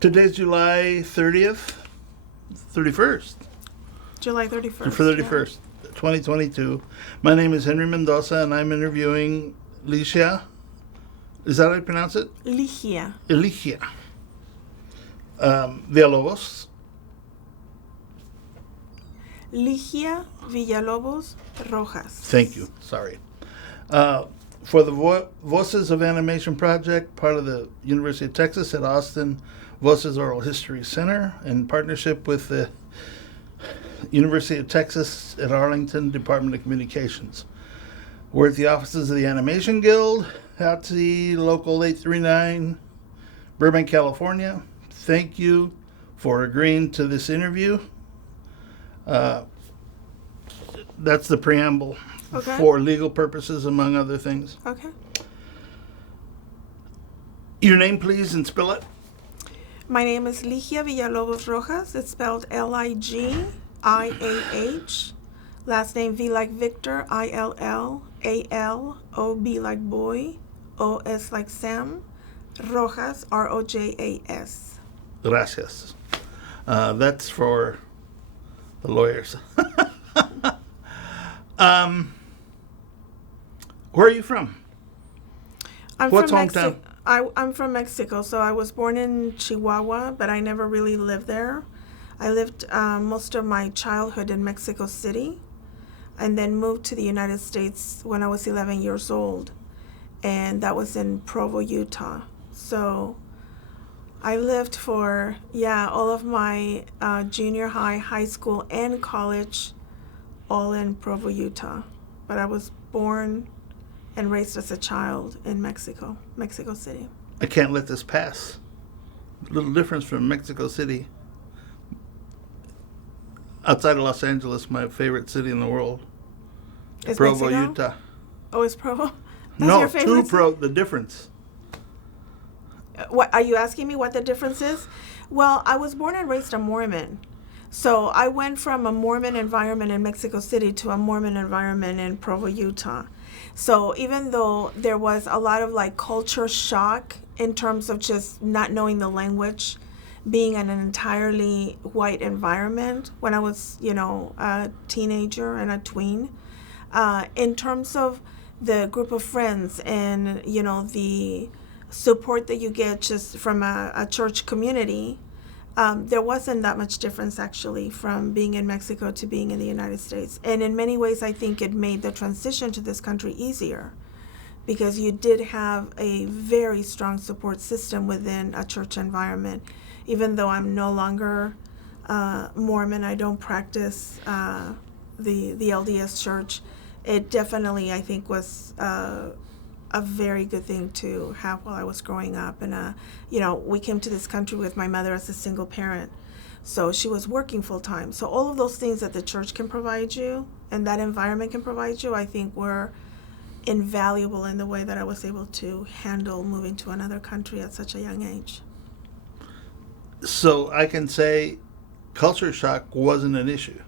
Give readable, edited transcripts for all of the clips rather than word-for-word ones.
Today's July 30th, 31st. July 31st. For 31st, 2022. My name is Henry Mendoza, and I'm interviewing Ligiah. Is that how you pronounce it? Ligiah. Ligiah Villalobos. Ligiah Villalobos Rojas. Thank you. Sorry. For the Voces of Animation Project, part of the University of Texas at Austin Voces Oral History Center, in partnership with the University of Texas at Arlington Department of Communications. We're at the offices of the Animation Guild, out to the local 839, Burbank, California. Thank you for agreeing to this interview. That's the preamble. Okay. For legal purposes, among other things. Okay. Your name, please, and spell it. My name is Ligiah Villalobos Rojas. It's spelled Ligiah. Last name V like Victor, ILLALOB like boy, OS like Sam, Rojas, ROJAS. Gracias. That's for the lawyers. Where are you from? What's hometown? I'm from Mexico, so I was born in Chihuahua, but I never really lived there. I lived most of my childhood in Mexico City, and then moved to the United States when I was 11 years old, and that was in Provo, Utah. So I lived for, all of my junior high, high school, and college, all in Provo, Utah. But I was born and raised as a child in Mexico City. I can't let this pass. A little difference from Mexico City. Outside of Los Angeles, my favorite city in the world. Is Provo, Mexico? Utah. Oh, it's Provo? That's No, your favorite the difference. What are you asking me what the difference is? Well, I was born and raised a Mormon. So I went from a Mormon environment in Mexico City to a Mormon environment in Provo, Utah. So even though there was a lot of like culture shock in terms of just not knowing the language, being in an entirely white environment when I was, a teenager and a tween, in terms of the group of friends and, the support that you get just from a church community, there wasn't that much difference actually from being in Mexico to being in the United States. And in many ways, I think it made the transition to this country easier because you did have a very strong support system within a church environment. Even though I'm no longer Mormon, I don't practice the LDS church, it definitely, I think, was a very good thing to have while I was growing up. And, we came to this country with my mother as a single parent. So she was working full time. So all of those things that the church can provide you and that environment can provide you, I think were invaluable in the way that I was able to handle moving to another country at such a young age. So I can say culture shock wasn't an issue.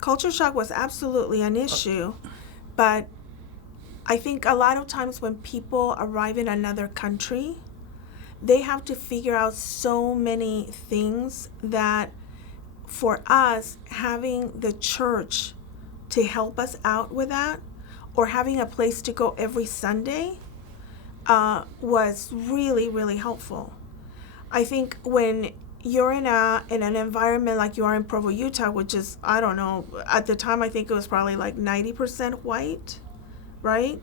Culture shock was absolutely an issue, but I think a lot of times when people arrive in another country, they have to figure out so many things that for us, having the church to help us out with that, or having a place to go every Sunday, was really, really helpful. I think when you're in an environment like you are in Provo, Utah, which is, I don't know, at the time I think it was probably like 90% white, right?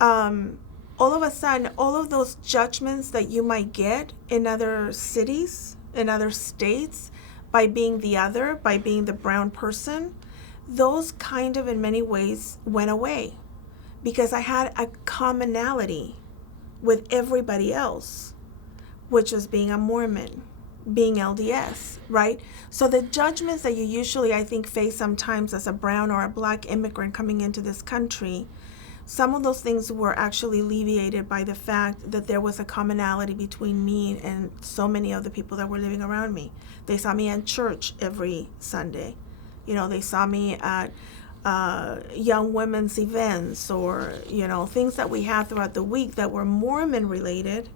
All of a sudden, all of those judgments that you might get in other cities, in other states, by being the other, by being the brown person, those kind of in many ways went away because I had a commonality with everybody else, which was being a Mormon, being LDS, right? So the judgments that you usually, I think, face sometimes as a brown or a black immigrant coming into this country, some of those things were actually alleviated by the fact that there was a commonality between me and so many of the people that were living around me. They saw me at church every Sunday. They saw me at young women's events or, things that we had throughout the week that were Mormon related.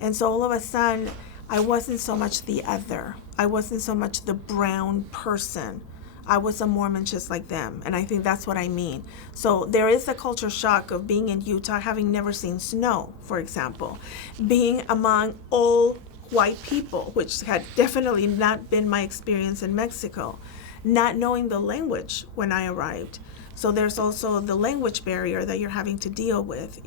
And so all of a sudden, I wasn't so much the other. I wasn't so much the brown person. I was a Mormon just like them, and I think that's what I mean. So there is a culture shock of being in Utah, having never seen snow, for example, being among all white people, which had definitely not been my experience in Mexico, not knowing the language when I arrived. So there's also the language barrier that you're having to deal with,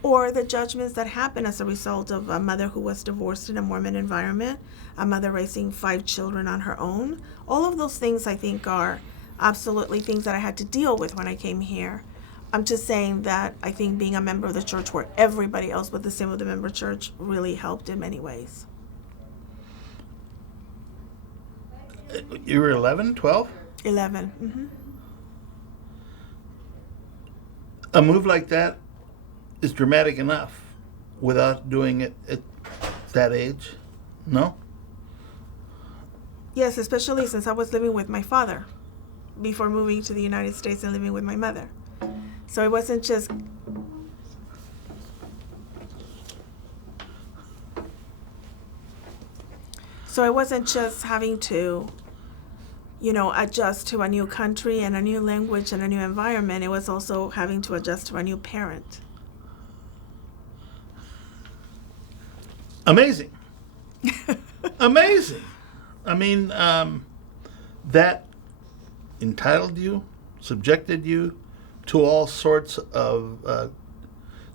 or the judgments that happen as a result of a mother who was divorced in a Mormon environment, a mother raising 5 children on her own. All of those things I think are absolutely things that I had to deal with when I came here. I'm just saying that I think being a member of the church where everybody else was the same with the member church really helped in many ways. You were 11, 12? 11. Mm-hmm. A move like that is dramatic enough without doing it at that age, no? Yes, especially since I was living with my father before moving to the United States and living with my mother. So it wasn't just having to, adjust to a new country and a new language and a new environment. It was also having to adjust to a new parent. Amazing. Amazing. I mean, that entitled you, subjected you to all sorts of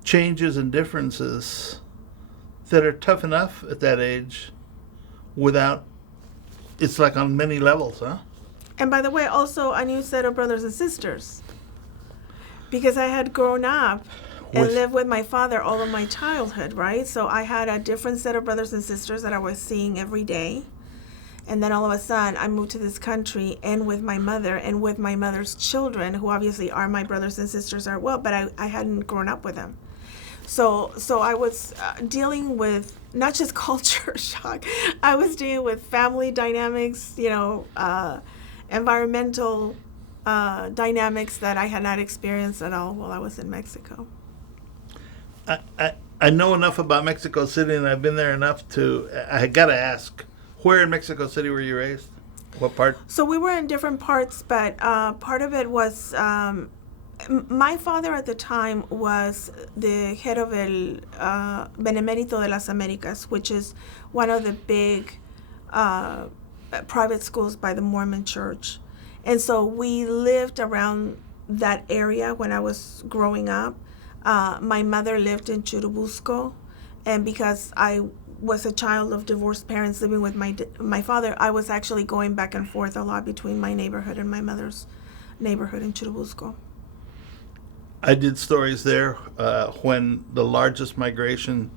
changes and differences that are tough enough at that age without, it's like on many levels, huh? And by the way, also a new set of brothers and sisters. Because I had grown up and lived with my father all of my childhood, right? So I had a different set of brothers and sisters that I was seeing every day. And then all of a sudden, I moved to this country and with my mother and with my mother's children, who obviously are my brothers and sisters as well, but I hadn't grown up with them. So I was dealing with not just culture shock, I was dealing with family dynamics, environmental dynamics that I had not experienced at all while I was in Mexico. I know enough about Mexico City, and I've been there enough I got to ask, where in Mexico City were you raised? What part? So we were in different parts, but part of it was, my father at the time was the head of el Benemérito de las Américas, which is one of the big private schools by the Mormon church. And so we lived around that area when I was growing up. My mother lived in Churubusco, and because I was a child of divorced parents living with my father, I was actually going back and forth a lot between my neighborhood and my mother's neighborhood in Churubusco. I did stories there when the largest migration,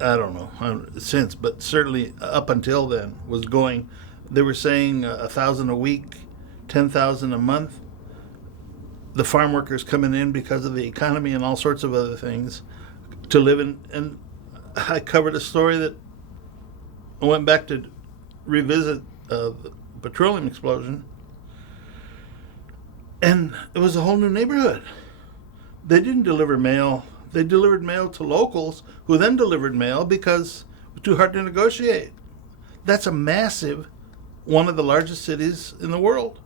I don't know since, but certainly up until then, was going. They were saying 1,000 a week, 10,000 a month. The farm workers coming in because of the economy and all sorts of other things to live in. And I covered a story that I went back to revisit the petroleum explosion. And it was a whole new neighborhood. They didn't deliver mail. They delivered mail to locals who then delivered mail because it was too hard to negotiate. That's a massive, one of the largest cities in the world.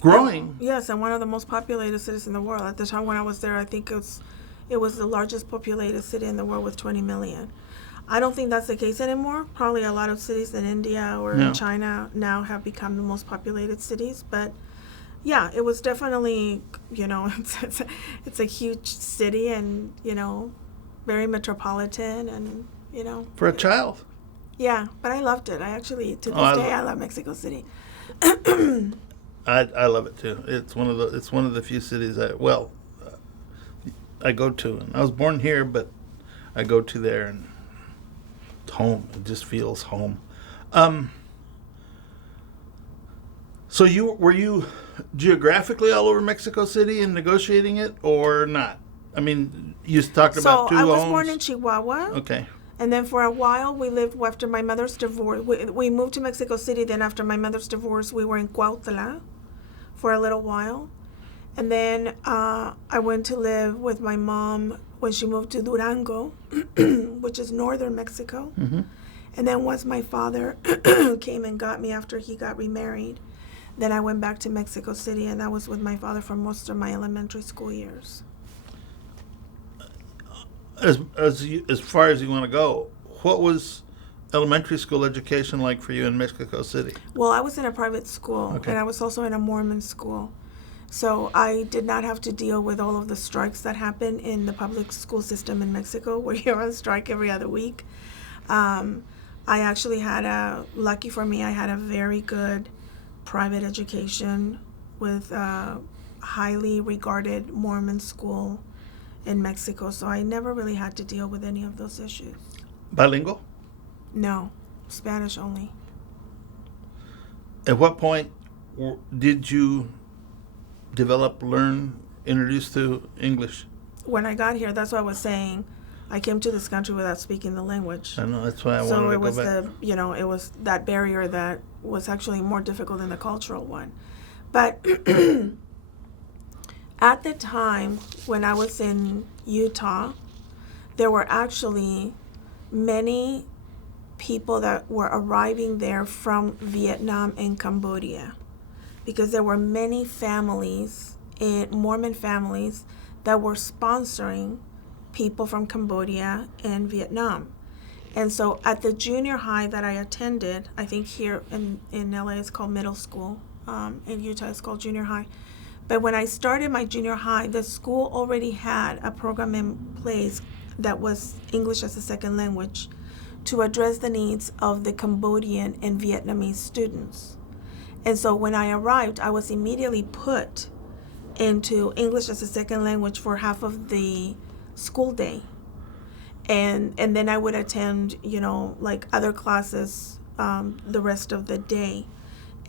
Growing. Yes, and one of the most populated cities in the world. At the time when I was there, I think it was the largest populated city in the world with 20 million. I don't think that's the case anymore. Probably a lot of cities in India or in China now have become the most populated cities, but yeah, it was definitely, it's a huge city and, very metropolitan and, For a child. Yeah, but I loved it. I actually, to this day, I love Mexico City. I love it too. It's one of the few cities I go to. And I was born here, but I go to there and it's home. It just feels home. So were you geographically all over Mexico City and negotiating it, or not? I mean, you talked about two homes. So I was born in Chihuahua. Okay. And then for a while, we lived after my mother's divorce. We moved to Mexico City. Then after my mother's divorce, we were in Cuautla for a little while. And then I went to live with my mom when she moved to Durango, which is northern Mexico. Mm-hmm. And then once my father came and got me after he got remarried, then I went back to Mexico City, and I was with my father for most of my elementary school years. As far as you want to go, what was elementary school education like for you in Mexico City? Well, I was in a private school, Okay. and I was also in a Mormon school. So I did not have to deal with all of the strikes that happen in the public school system in Mexico, where you're on strike every other week. I actually lucky for me, I had a very good private education with a highly regarded Mormon school in Mexico. So I never really had to deal with any of those issues. Bilingual? No, Spanish only. At what point did you introduced to English? When I got here, that's what I was saying. I came to this country without speaking the language. I know, that's why I wanted to go back. So it was that barrier that was actually more difficult than the cultural one. But at the time when I was in Utah, there were actually many people that were arriving there from Vietnam and Cambodia, because there were many families, Mormon families, that were sponsoring people from Cambodia and Vietnam. And so at the junior high that I attended, I think here in LA it's called middle school, in Utah it's called junior high. But when I started my junior high, the school already had a program in place that was English as a second language to address the needs of the Cambodian and Vietnamese students. And so when I arrived, I was immediately put into English as a second language for half of the school day. And then I would attend, like other classes the rest of the day.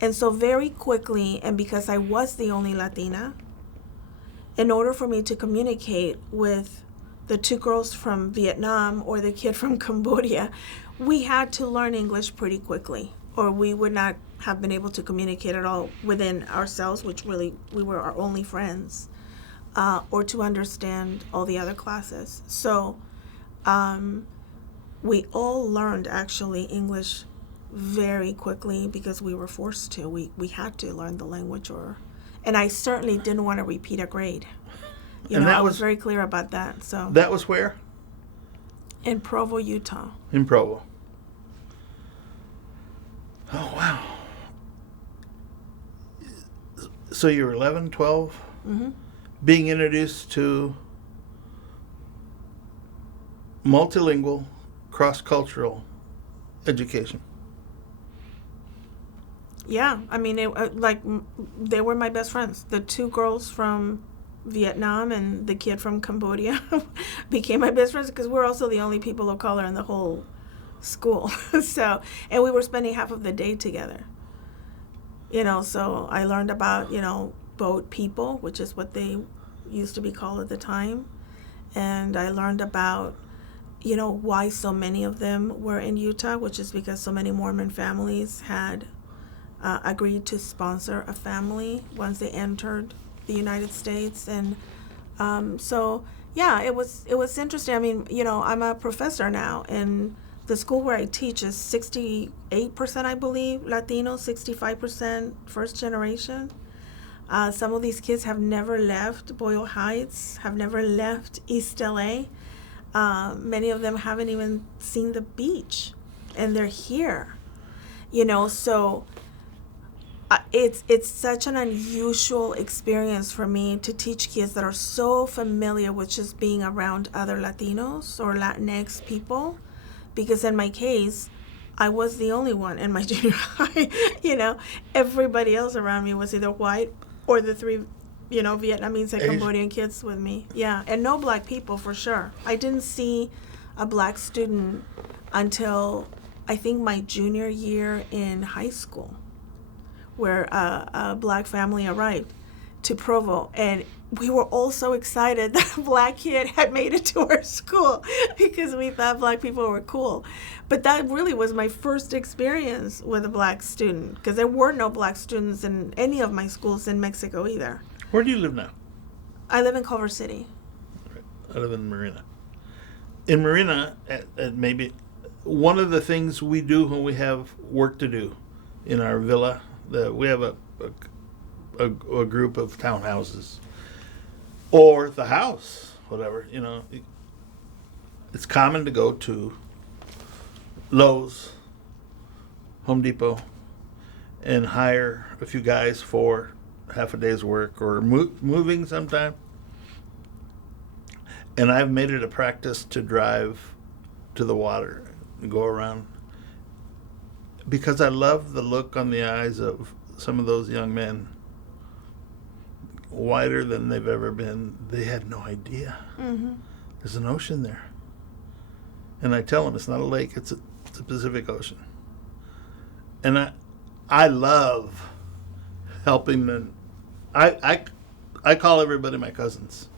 And so very quickly, and because I was the only Latina, in order for me to communicate with the two girls from Vietnam or the kid from Cambodia, we had to learn English pretty quickly, or we would not have been able to communicate at all within ourselves, which really we were our only friends, or to understand all the other classes. So we all learned actually English very quickly because we were forced to. We had to learn the language, and I certainly didn't want to repeat a grade. I was very clear about that. So that was where? In Provo, Utah. In Provo. Oh, wow. So you were 11, 12, Mm-hmm. being introduced to multilingual, cross-cultural education. Yeah, I mean, they were my best friends. The two girls from Vietnam and the kid from Cambodia became my best friends because we're also the only people of color in the whole school. So, and we were spending half of the day together. So I learned about, boat people, which is what they used to be called at the time. And I learned about, why so many of them were in Utah, which is because so many Mormon families had agreed to sponsor a family once they entered the United States. And so, yeah, it was interesting. I mean, I'm a professor now, and the school where I teach is 68%, I believe, Latino, 65% first generation. Some of these kids have never left Boyle Heights, have never left East LA. Many of them haven't even seen the beach, and they're here. So it's such an unusual experience for me to teach kids that are so familiar with just being around other Latinos or Latinx people, because in my case, I was the only one in my junior high. Everybody else around me was either white or the three, Vietnamese and Cambodian kids with me. Yeah, and no black people for sure. I didn't see a black student until I think my junior year in high school, where a black family arrived to Provo, and we were all so excited that a black kid had made it to our school because we thought black people were cool. But that really was my first experience with a black student, because there were no black students in any of my schools in Mexico either. Where do you live now? I live in Culver City. I live in Marina. in Marina, maybe one of the things we do when we have work to do in our villa, we have a group of townhouses or the house, whatever, it's common to go to Lowe's, Home Depot, and hire a few guys for half a day's work or moving sometime. And I've made it a practice to drive to the water and go around because I love the look on the eyes of some of those young men, whiter than they've ever been. They had no idea. Mm-hmm. There's an ocean there. And I tell them it's not a lake, it's a Pacific Ocean. And I love helping them. I call everybody my cousins.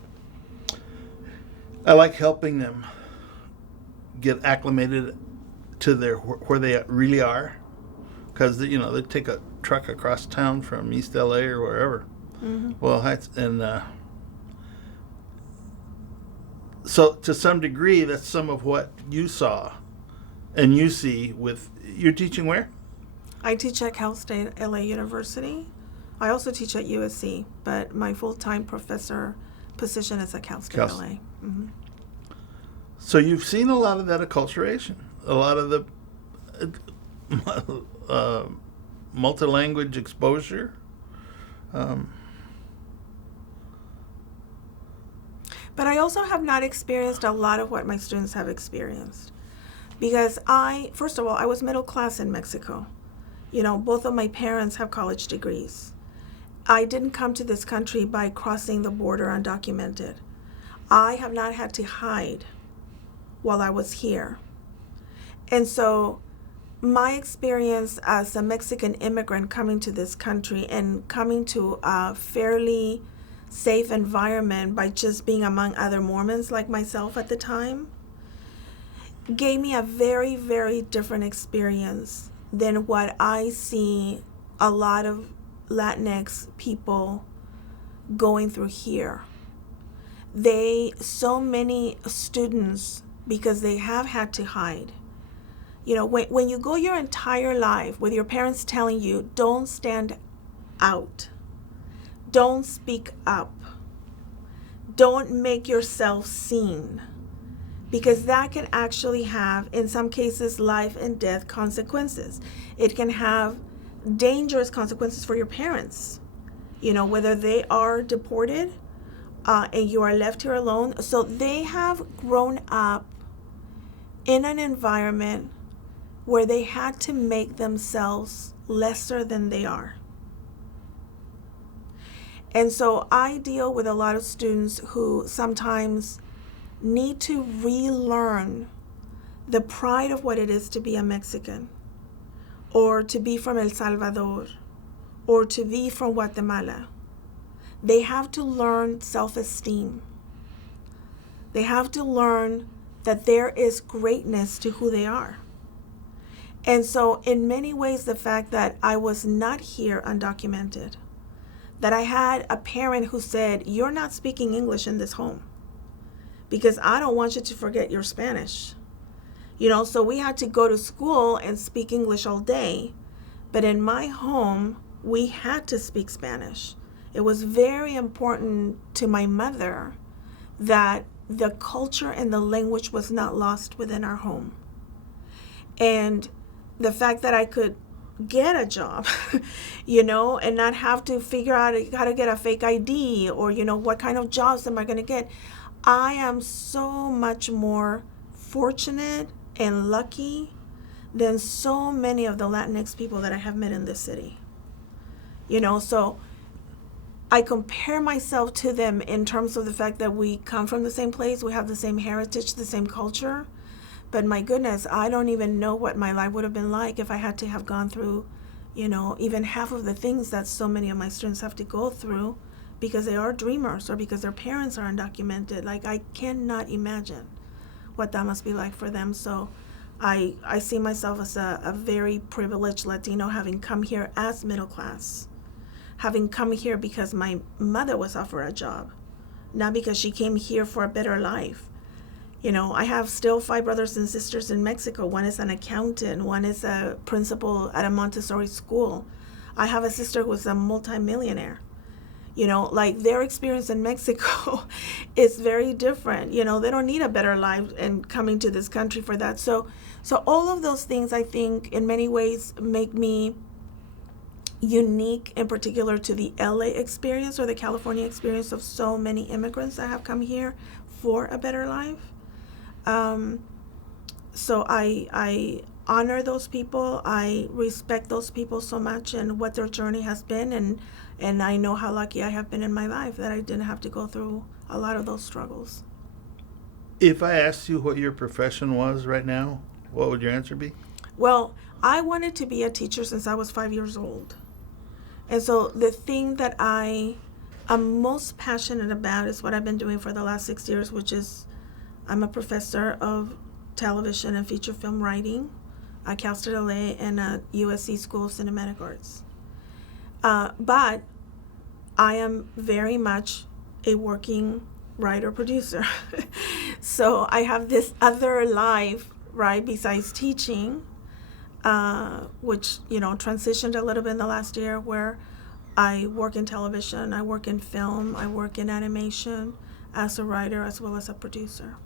I like helping them get acclimated to where they really are, because they take a truck across town from East LA or wherever. Mm-hmm. Well, and so to some degree, that's some of what you saw and you see with you're teaching where? I teach at Cal State LA University. I also teach at USC, but my full-time professor position is at Cal State LA. Mm-hmm. So you've seen a lot of that acculturation, a lot of the multi-language exposure. But I also have not experienced a lot of what my students have experienced. Because first of all, I was middle class in Mexico. Both of my parents have college degrees. I didn't come to this country by crossing the border undocumented. I have not had to hide while I was here. And so my experience as a Mexican immigrant coming to this country and coming to a fairly safe environment by just being among other Mormons like myself at the time gave me a very, very different experience than what I see a lot of Latinx people going through here. So many students, because they have had to hide. When you go your entire life with your parents telling you, don't stand out, don't speak up, don't make yourself seen, because that can actually have, in some cases, life and death consequences. It can have dangerous consequences for your parents, whether they are deported and you are left here alone. So they have grown up in an environment where they had to make themselves lesser than they are. And so I deal with a lot of students who sometimes need to relearn the pride of what it is to be a Mexican, or to be from El Salvador, or to be from Guatemala. They have to learn self-esteem. They have to learn that there is greatness to who they are. And so in many ways, the fact that I was not here undocumented, that I had a parent who said, you're not speaking English in this home because I don't want you to forget your Spanish. So we had to go to school and speak English all day. But in my home, we had to speak Spanish. It was very important to my mother that the culture and the language was not lost within our home. And the fact that I could get a job, and not have to figure out how to get a fake ID or, what kind of jobs am I going to get. I am so much more fortunate and lucky than so many of the Latinx people that I have met in this city. So I compare myself to them in terms of the fact that we come from the same place, we have the same heritage, the same culture. But my goodness, I don't even know what my life would have been like if I had to have gone through, even half of the things that so many of my students have to go through because they are dreamers or because their parents are undocumented. Like, I cannot imagine what that must be like for them. So I see myself as a very privileged Latino, having come here as middle class, having come here because my mother was offered a job, not because she came here for a better life. I have still 5 brothers and sisters in Mexico. One is an accountant. One is a principal at a Montessori school. I have a sister who is a multimillionaire. Like their experience in Mexico is very different. They don't need a better life and coming to this country for that. So all of those things, I think, in many ways make me unique, in particular to the LA experience or the California experience of so many immigrants that have come here for a better life. So I honor those people. I respect those people so much and what their journey has been, and I know how lucky I have been in my life that I didn't have to go through a lot of those struggles. If I asked you what your profession was right now, what would your answer be? Well, I wanted to be a teacher since I was 5 years old. And so the thing that I am most passionate about is what I've been doing for the last 6 years, which is I'm a professor of television and feature film writing at Cal State LA and at USC School of Cinematic Arts. But I am very much a working writer-producer. So I have this other life, right, besides teaching, which, transitioned a little bit in the last year, where I work in television, I work in film, I work in animation as a writer as well as a producer.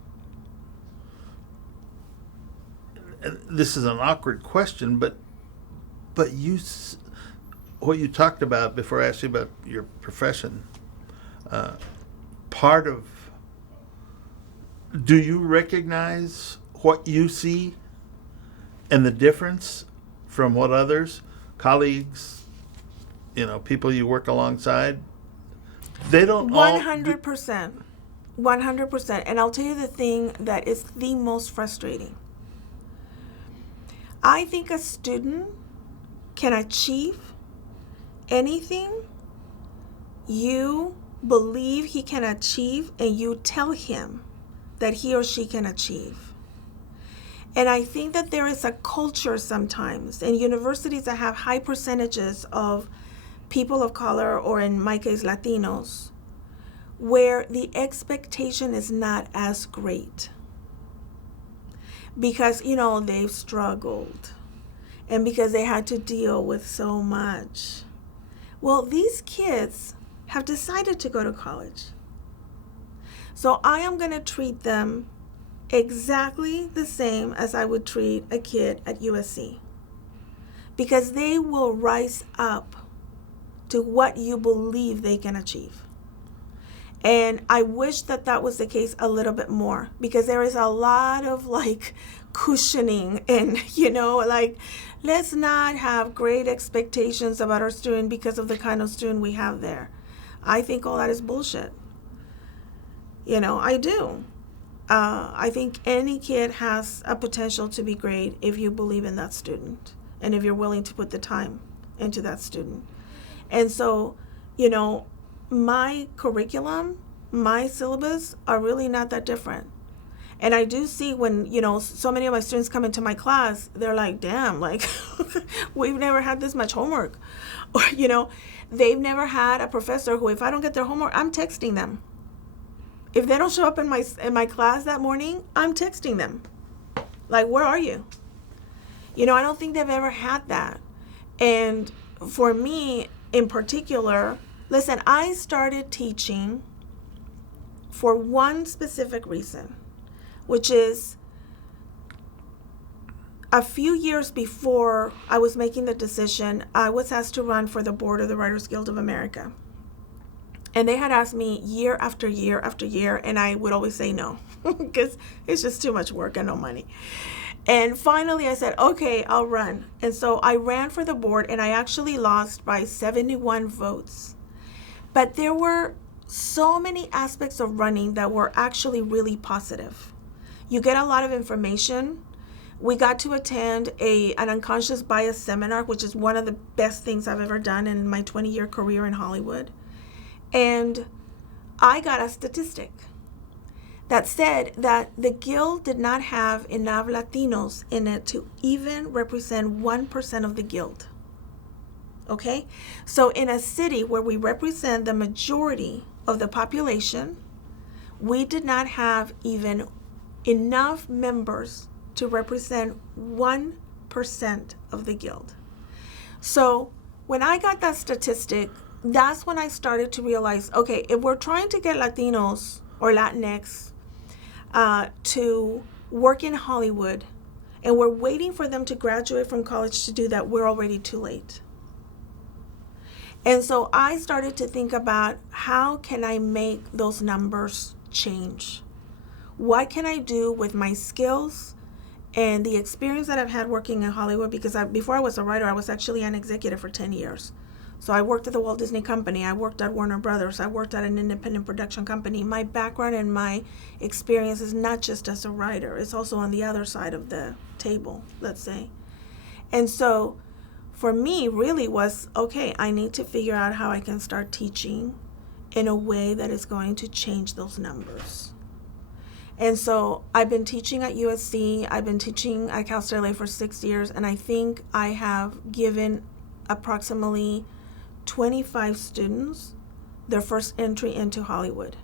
This is an awkward question, but what you talked about before I asked you about your profession, do you recognize what you see and the difference from what others, colleagues, people you work alongside, they don't 100%. 100%. And I'll tell you the thing that is the most frustrating. I think a student can achieve anything you believe he can achieve and you tell him that he or she can achieve. And I think that there is a culture sometimes in universities that have high percentages of people of color, or in my case, Latinos, where the expectation is not as great. Because, they've struggled and because they had to deal with so much. Well, these kids have decided to go to college. So I am going to treat them exactly the same as I would treat a kid at USC. Because they will rise up to what you believe they can achieve. And I wish that was the case a little bit more, because there is a lot of cushioning and, let's not have great expectations about our student because of the kind of student we have there. I think all that is bullshit. I do. I think any kid has a potential to be great if you believe in that student and if you're willing to put the time into that student. And so, my curriculum, my syllabus are really not that different. And I do see when, so many of my students come into my class, they're like, damn, we've never had this much homework. Or, they've never had a professor who, if I don't get their homework, I'm texting them. If they don't show up in my class that morning, I'm texting them. Where are you? I don't think they've ever had that. And for me, in particular, listen, I started teaching for one specific reason, which is a few years before I was making the decision, I was asked to run for the board of the Writers Guild of America. And they had asked me year after year after year, and I would always say no, because it's just too much work and no money. And finally I said, okay, I'll run. And so I ran for the board, and I actually lost by 71 votes. But there were so many aspects of running that were actually really positive. You get a lot of information. We got to attend an unconscious bias seminar, which is one of the best things I've ever done in my 20-year career in Hollywood. And I got a statistic that said that the guild did not have enough Latinos in it to even represent 1% of the guild. Okay? So in a city where we represent the majority of the population, we did not have even enough members to represent 1% of the guild. So when I got that statistic, that's when I started to realize, okay, if we're trying to get Latinos or Latinx to work in Hollywood, and we're waiting for them to graduate from college to do that, we're already too late. And so I started to think about, how can I make those numbers change? What can I do with my skills and the experience that I've had working in Hollywood? Because before I was a writer, I was actually an executive for 10 years. So I worked at the Walt Disney Company, I worked at Warner Brothers, I worked at an independent production company. My background and my experience is not just as a writer, it's also on the other side of the table, let's say. And so for me, really was, okay, I need to figure out how I can start teaching in a way that is going to change those numbers. And so I've been teaching at USC, I've been teaching at Cal State LA for 6 years, and I think I have given approximately 25 students their first entry into Hollywood.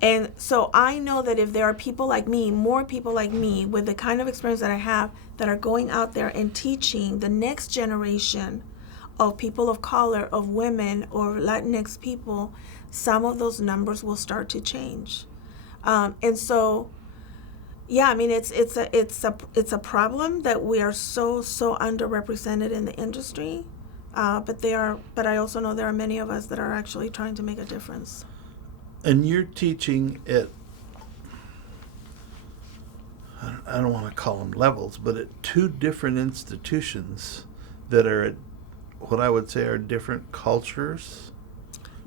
And so I know that if there are people like me, more people like me, with the kind of experience that I have, that are going out there and teaching the next generation of people of color, of women, or Latinx people, some of those numbers will start to change. And so, yeah, I mean, it's a problem that we are so underrepresented in the industry. But I also know there are many of us that are actually trying to make a difference. And you're teaching at, I don't want to call them levels, but at two different institutions that are at what I would say are different cultures.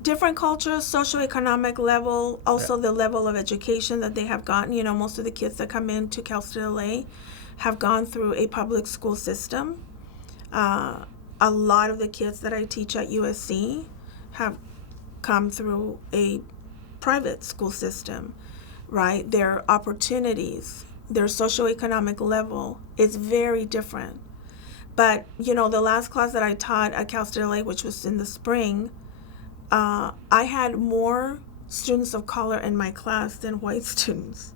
Different cultures, socioeconomic level, also the level of education that they have gotten. You know, most of the kids that come into Cal State LA have gone through a public school system. A lot of the kids that I teach at USC have come through a private school system, right? Their opportunities, their socioeconomic level is very different. But, you know, the last class that I taught at Cal State LA, which was in the spring, I had more students of color in my class than white students.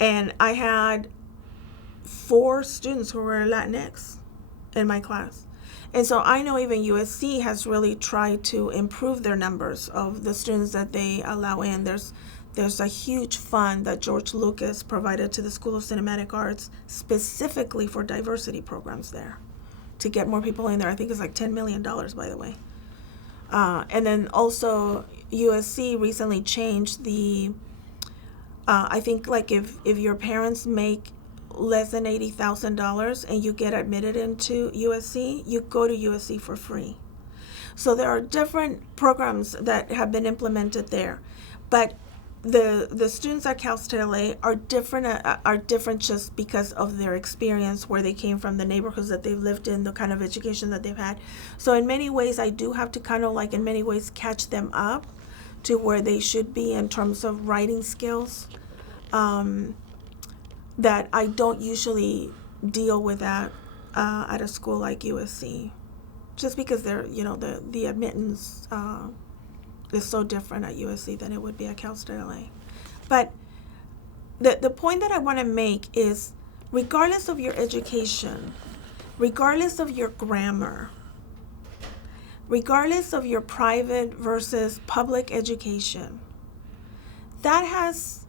And I had 4 students who were Latinx in my class. And so I know even USC has really tried to improve their numbers of the students that they allow in. There's a huge fund that George Lucas provided to the School of Cinematic Arts specifically for diversity programs there to get more people in there. I think it's like $10 million, by the way. And then also USC recently changed the, I think like if your parents make less than $80,000 and you get admitted into USC, you go to USC for free. So there are different programs that have been implemented there, but the students at Cal State LA are different just because of their experience, where they came from, the neighborhoods that they've lived in, the kind of education that they've had. So in many ways, I do have to kind of like in many ways catch them up to where they should be in terms of writing skills. That I don't usually deal with that at a school like USC, just because they're, you know, the admittance is so different at USC than it would be at Cal State LA. But the point that I want to make is, regardless of your education, regardless of your grammar, regardless of your private versus public education, that has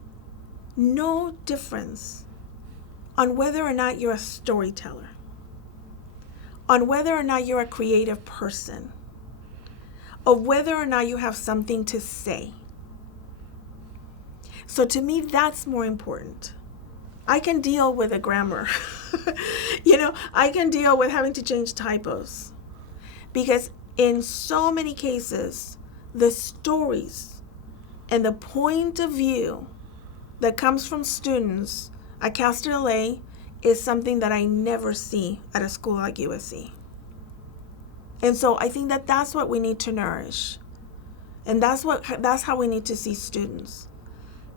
no difference on whether or not you're a storyteller, on whether or not you're a creative person, of whether or not you have something to say. So to me, that's more important. I can deal with a grammar. You know, I can deal with having to change typos. Because in so many cases, the stories and the point of view that comes from students at Cal State LA is something that I never see at a school like USC. And so I think that that's what we need to nourish. And that's how we need to see students.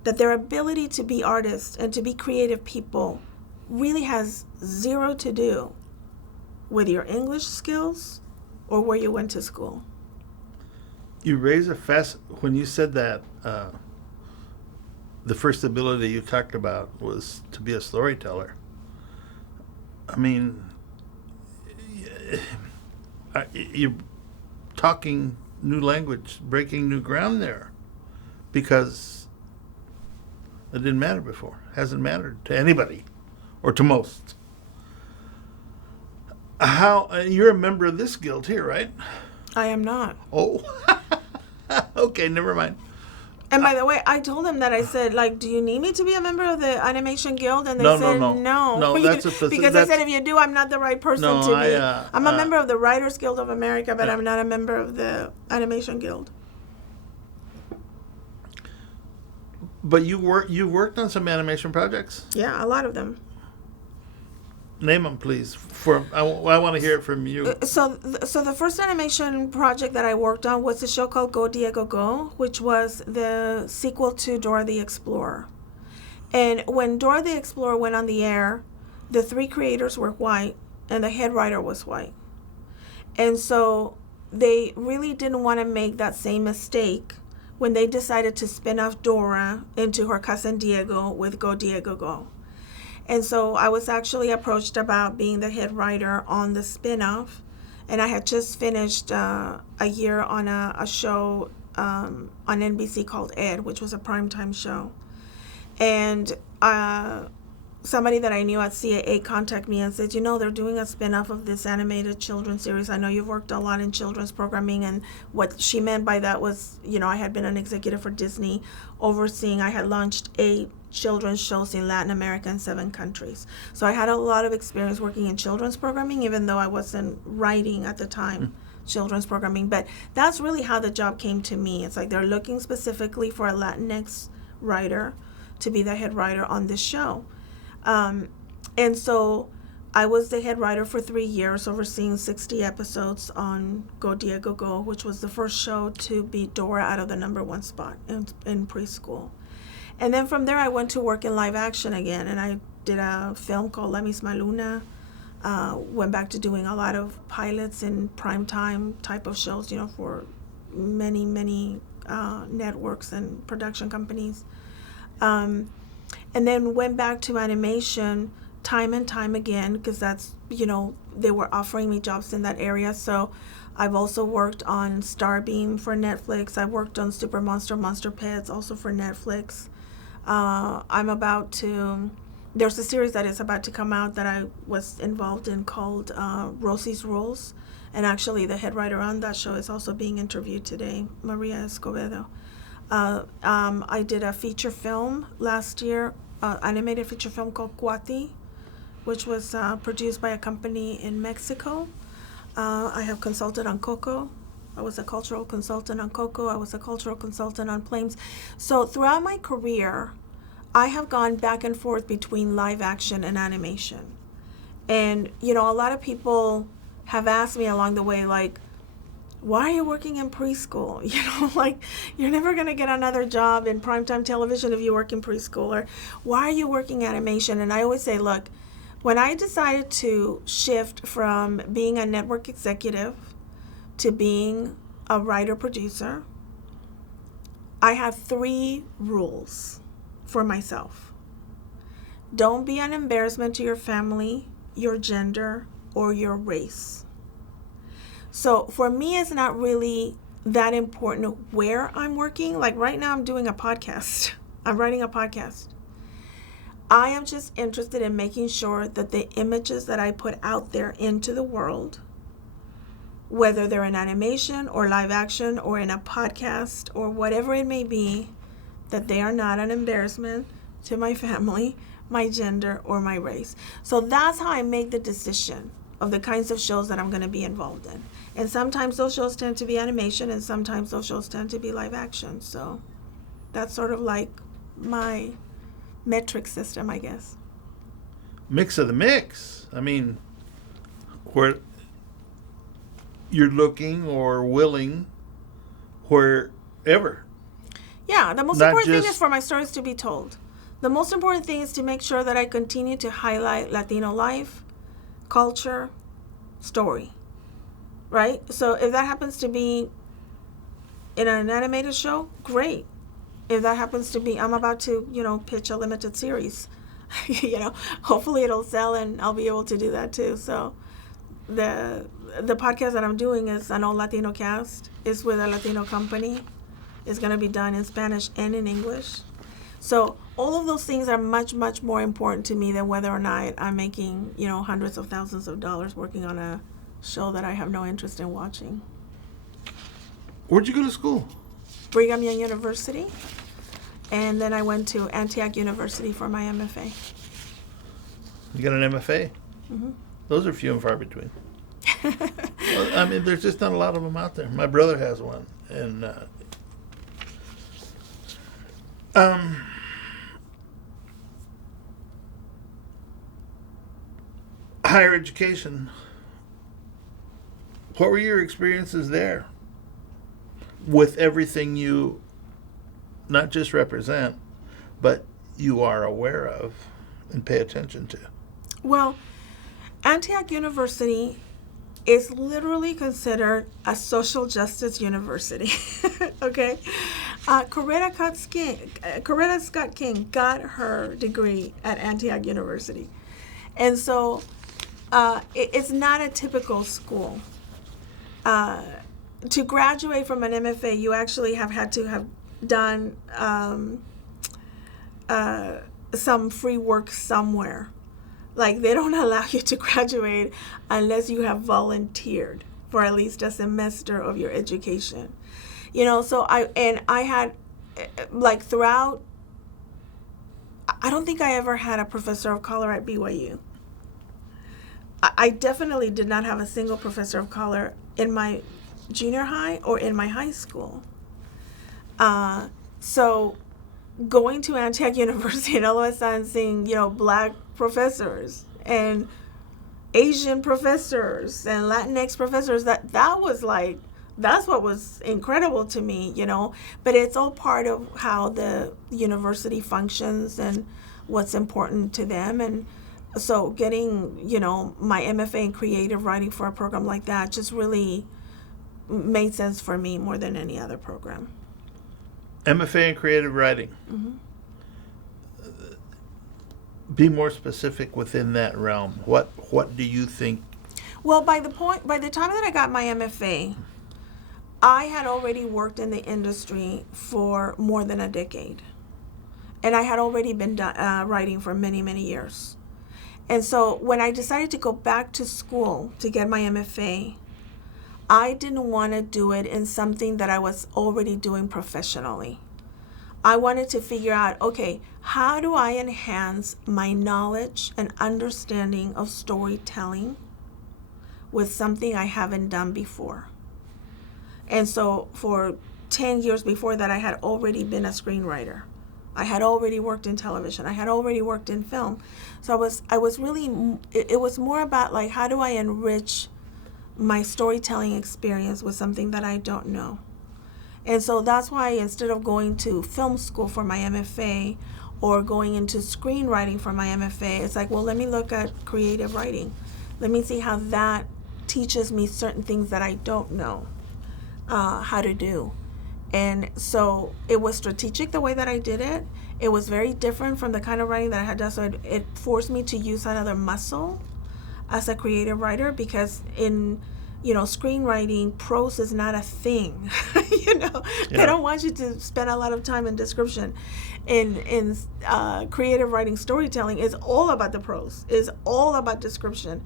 That their ability to be artists and to be creative people really has zero to do with your English skills or where you went to school. You raise when you said that, the first ability you talked about was to be a storyteller. I mean, you're talking new language, breaking new ground there, because it didn't matter before. Hasn't mattered to anybody, or to most. You're a member of this guild here, right? I am not. Oh, okay, never mind. And by the way, I told them that. I said, like, do you need me to be a member of the Animation Guild? And they said, no. No, that's a because I said, if you do, I'm not the right person to be. I'm a member of the Writers Guild of America, but I'm not a member of the Animation Guild. But you worked on some animation projects? Yeah, a lot of them. Name them, please. I want to hear it from you. So the first animation project that I worked on was a show called Go Diego Go, which was the sequel to Dora the Explorer. And when Dora the Explorer went on the air, the 3 creators were white and the head writer was white. And so they really didn't want to make that same mistake when they decided to spin off Dora into her cousin Diego with Go Diego Go. And so I was actually approached about being the head writer on the spin-off. And I had just finished a year on a show on NBC called Ed, which was a primetime show. And somebody that I knew at CAA contacted me and said, they're doing a spin-off of this animated children's series. I know you've worked a lot in children's programming. And what she meant by that was, I had been an executive for Disney, I had launched 8 children's shows in Latin America and 7 countries. So I had a lot of experience working in children's programming, even though I wasn't writing at the time children's programming. But that's really how the job came to me. It's like they're looking specifically for a Latinx writer to be the head writer on this show. And so I was the head writer for 3 years, overseeing 60 episodes on Go Diego Go, which was the first show to beat Dora out of the #1 spot in preschool. And then from there, I went to work in live action again, and I did a film called La Misma Luna. Went back to doing a lot of pilots and primetime type of shows, for many, many networks and production companies. And then went back to animation time and time again, because that's, they were offering me jobs in that area. So I've also worked on Starbeam for Netflix. I worked on Super Monster Pets, also for Netflix. There's a series that is about to come out that I was involved in called Rosie's Rules. And actually the head writer on that show is also being interviewed today, Maria Escobedo. I did a feature film last year, animated feature film called Cuati, which was produced by a company in Mexico. I have consulted on Coco. I was a cultural consultant on Coco. I was a cultural consultant on Flames. So throughout my career, I have gone back and forth between live action and animation. And, a lot of people have asked me along the way, like, why are you working in preschool? You're never going to get another job in primetime television if you work in preschool. Or why are you working animation? And I always say, look, when I decided to shift from being a network executive to being a writer-producer, I have 3 rules for myself. Don't be an embarrassment to your family, your gender, or your race. So for me, it's not really that important where I'm working. Like right now, I'm doing a podcast. I'm writing a podcast. I am just interested in making sure that the images that I put out there into the world, whether they're in animation or live action or in a podcast or whatever it may be, that they are not an embarrassment to my family, my gender, or my race. So that's how I make the decision of the kinds of shows that I'm going to be involved in. And sometimes those shows tend to be animation, and sometimes those shows tend to be live action. So that's sort of like my metric system, I guess. Mix of the mix. I mean, where you're looking or willing, wherever. Yeah, the most important thing is for my stories to be told. The most important thing is to make sure that I continue to highlight Latino life, culture, story, right? So if that happens to be in an animated show, great. if that happens to be, I'm about to, pitch a limited series. Hopefully it'll sell and I'll be able to do that too. So the podcast that I'm doing is an all Latino cast. It's with a Latino company. It's going to be done in Spanish and in English. So all of those things are much, much more important to me than whether or not I'm making, hundreds of thousands of dollars working on a show that I have no interest in watching. Where'd you go to school? Brigham Young University. And then I went to Antioch University for my MFA. You got an MFA? Mm-hmm. Those are few and far between. Well, I mean, there's just not a lot of them out there. My brother has one. And higher education. What were your experiences there with everything you not just represent, but you are aware of and pay attention to? Well, Antioch University is literally considered a social justice university. Okay? Coretta Scott King got her degree at Antioch University. And so it's not a typical school. To graduate from an MFA, you actually have had to have done some free work somewhere. Like, they don't allow you to graduate unless you have volunteered for at least a semester of your education. So I had, like, throughout, I don't think I ever had a professor of color at BYU. I definitely did not have a single professor of color in my junior high or in my high school. So going to Antioch University and all of a sudden seeing, black professors and Asian professors and Latinx professors, that was like, that's what was incredible to me, but it's all part of how the university functions and what's important to them. And so getting, my MFA in creative writing for a program like that just really made sense for me more than any other program. MFA in creative writing. Mm-hmm. Be more specific within that realm. What do you think? Well, by the time that I got my MFA, I had already worked in the industry for more than a decade. And I had already been writing for many, many years. And so when I decided to go back to school to get my MFA, I didn't want to do it in something that I was already doing professionally. I wanted to figure out, okay, how do I enhance my knowledge and understanding of storytelling with something I haven't done before? And so for 10 years before that, I had already been a screenwriter. I had already worked in television. I had already worked in film. So I was really, it was more about, like, how do I enrich my storytelling experience with something that I don't know? And so that's why instead of going to film school for my MFA or going into screenwriting for my MFA, it's like, well, let me look at creative writing. Let me see how that teaches me certain things that I don't know how to do. And so it was strategic the way that I did it. It was very different from the kind of writing that I had done. So it forced me to use another muscle as a creative writer, because in screenwriting, prose is not a thing. They don't want you to spend a lot of time in description. In creative writing, storytelling is all about the prose, is all about description.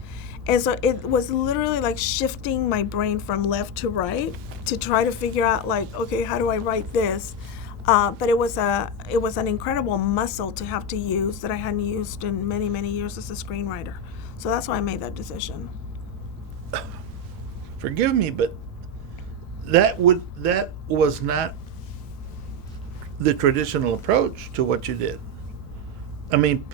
And so it was literally like shifting my brain from left to right to try to figure out, like, okay, how do I write this? But it was an incredible muscle to have to use that I hadn't used in many, many years as a screenwriter. So that's why I made that decision. Forgive me, but that was not the traditional approach to what you did. I mean,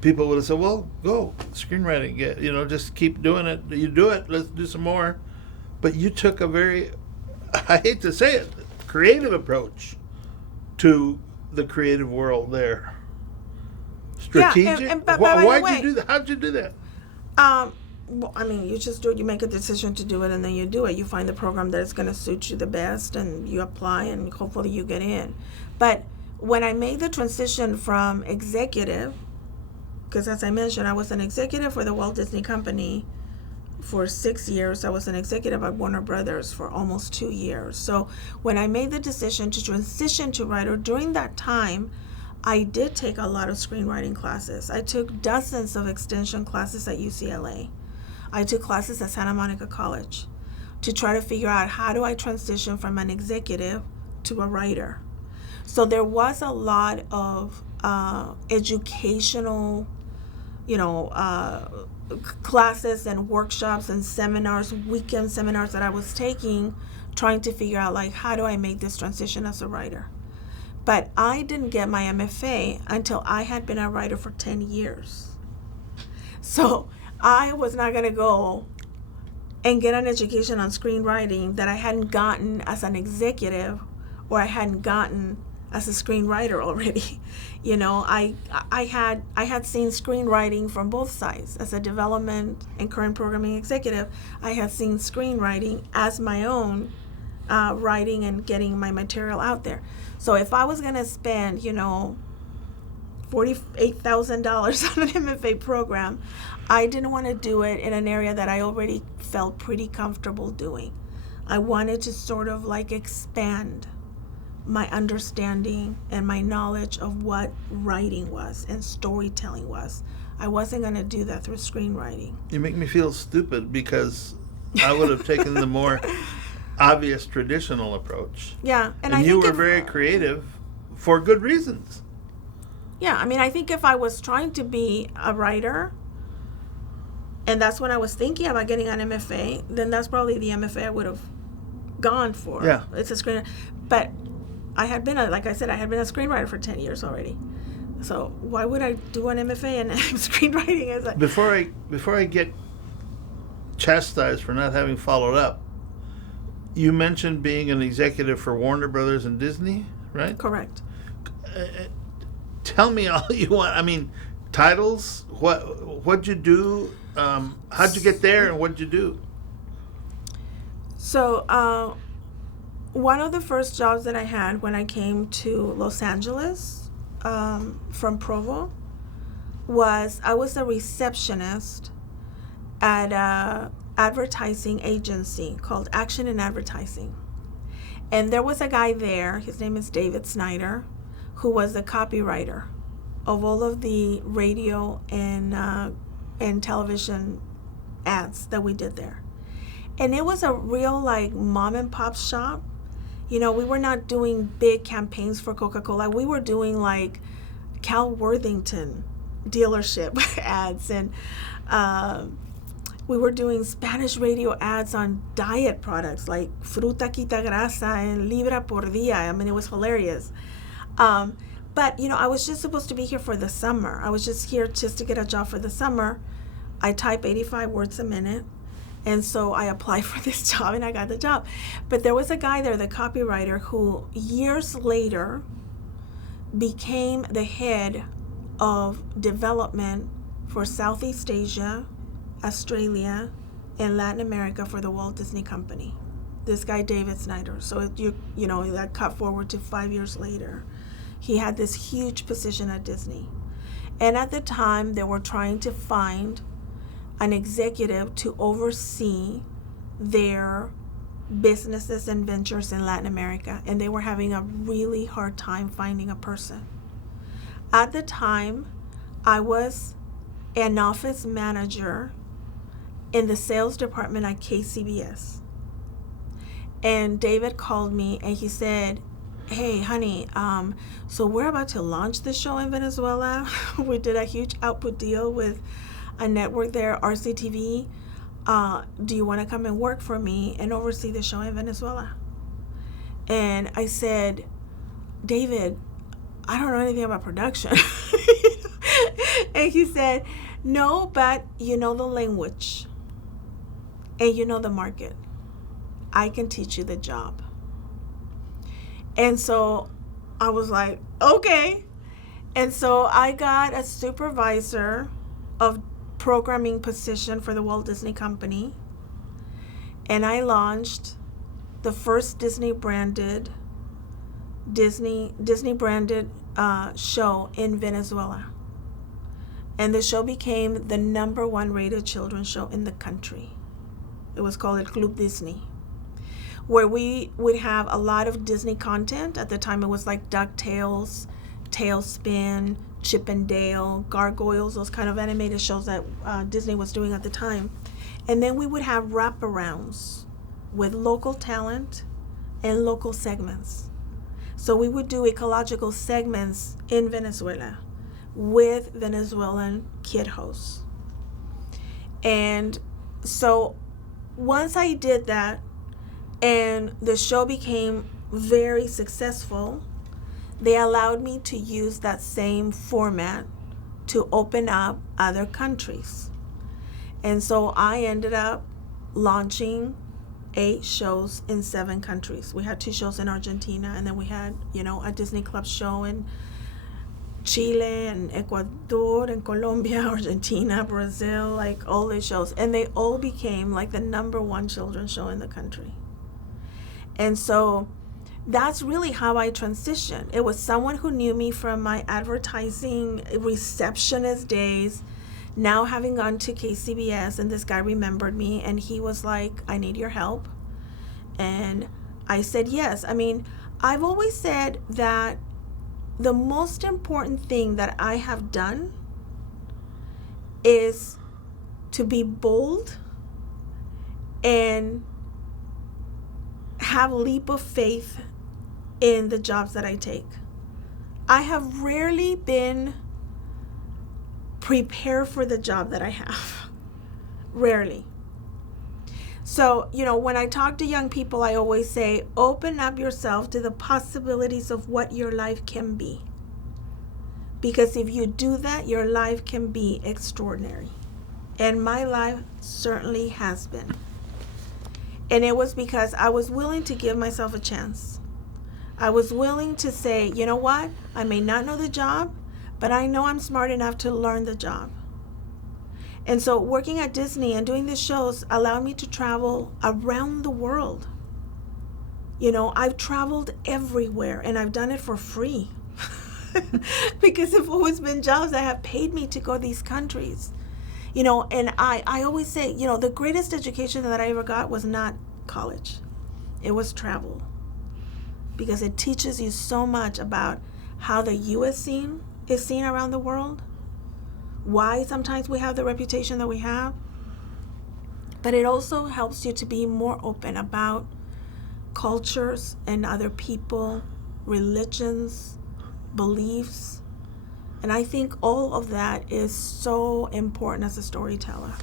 people would have said, well, go screenwriting, just keep doing it. You do it, let's do some more. But you took a very, I hate to say it, creative approach to the creative world there. Strategic? Yeah, but why'd you do that? How'd you do that? Well, I mean, you just do it. You make a decision to do it, and then you do it. You find the program that is going to suit you the best, and you apply, and hopefully you get in. But when I made the transition from executive, because as I mentioned, I was an executive for the Walt Disney Company for 6 years. I was an executive at Warner Brothers for almost 2 years. So when I made the decision to transition to writer, during that time, I did take a lot of screenwriting classes. I took dozens of extension classes at UCLA. I took classes at Santa Monica College to try to figure out how do I transition from an executive to a writer. So there was a lot of educational, classes and workshops and seminars, weekend seminars that I was taking, trying to figure out, like, how do I make this transition as a writer? But I didn't get my MFA until I had been a writer for 10 years. So I was not going to go and get an education on screenwriting that I hadn't gotten as an executive, or I hadn't gotten as a screenwriter already. I had seen screenwriting from both sides. As a development and current programming executive, I had seen screenwriting as my own, writing and getting my material out there. So if I was going to spend, $48,000 on an MFA program, I didn't want to do it in an area that I already felt pretty comfortable doing. I wanted to sort of like expand my understanding and my knowledge of what writing was and storytelling was. I wasn't going to do that through screenwriting. You make me feel stupid because I would have taken the more obvious traditional approach. Yeah. And you were very creative for good reasons. Yeah. I mean, I think if I was trying to be a writer, and that's when I was thinking about getting an MFA, then that's probably the MFA I would have gone for. Yeah. It's a screen. But I had been, like I said, I had been a screenwriter for 10 years already. So why would I do an MFA in screenwriting? As a... Before I get chastised for not having followed up, you mentioned being an executive for Warner Brothers and Disney, right? Correct. Tell me all you want. I mean, titles. What'd you do? How'd you get there, and what'd you do? So one of the first jobs that I had when I came to Los Angeles from Provo was I was a receptionist at a advertising agency called Action in Advertising. And there was a guy there, his name is David Snyder, who was the copywriter of all of the radio and television ads that we did there. And it was a real like mom and pop shop. We were not doing big campaigns for Coca-Cola. We were doing like Cal Worthington dealership ads, and we were doing Spanish radio ads on diet products like Fruta Quita Grasa and Libra por Día. I mean, it was hilarious. But, I was just supposed to be here for the summer. I was just here just to get a job for the summer. I type 85 words a minute. And so I applied for this job and I got the job. But there was a guy there, the copywriter, who years later became the head of development for Southeast Asia, Australia, and Latin America for the Walt Disney Company. This guy, David Snyder. So, that cut forward to 5 years later. He had this huge position at Disney. And at the time, they were trying to find an executive to oversee their businesses and ventures in Latin America. And they were having a really hard time finding a person. At the time, I was an office manager in the sales department at KCBS. And David called me and he said, "Hey, honey, so we're about to launch the show in Venezuela. We did a huge output deal with a network there, RCTV. Do you want to come and work for me and oversee the show in Venezuela?" And I said, "David, I don't know anything about production." And he said, "No, but you know the language and you know the market. I can teach you the job." And so I was like, okay. And so I got a supervisor of programming position for the Walt Disney Company. And I launched the first Disney branded Disney branded show in Venezuela. And the show became the #1 rated children's show in the country. It was called El Club Disney, where we would have a lot of Disney content. At the time, it was like DuckTales, Tailspin, Chip and Dale, Gargoyles, those kind of animated shows that Disney was doing at the time. And then we would have wraparounds with local talent and local segments. So we would do ecological segments in Venezuela with Venezuelan kid hosts. And so once I did that and the show became very successful, they allowed me to use that same format to open up other countries. And so I ended up launching 8 shows in 7 countries. We had 2 shows in Argentina, and then we had, a Disney Club show in Chile and Ecuador and Colombia, Argentina, Brazil, like all these shows. And they all became like the #1 children's show in the country. And so that's really how I transitioned. It was someone who knew me from my advertising receptionist days, now having gone to KCBS, and this guy remembered me, and he was like, I need your help. And I said yes. I mean, I've always said that the most important thing that I have done is to be bold and have leap of faith in the jobs that I take. I have rarely been prepared for the job that I have. Rarely. So, when I talk to young people, I always say, open up yourself to the possibilities of what your life can be. Because if you do that, your life can be extraordinary. And my life certainly has been. And it was because I was willing to give myself a chance. I was willing to say, you know what? I may not know the job, but I know I'm smart enough to learn the job. And so working at Disney and doing these shows allowed me to travel around the world. I've traveled everywhere, and I've done it for free. Because it's always been jobs that have paid me to go to these countries. And I always say, the greatest education that I ever got was not college. It was travel. Because it teaches you so much about how the U.S. scene is seen around the world, why sometimes we have the reputation that we have, but it also helps you to be more open about cultures and other people, religions, beliefs. And I think all of that is so important as a storyteller.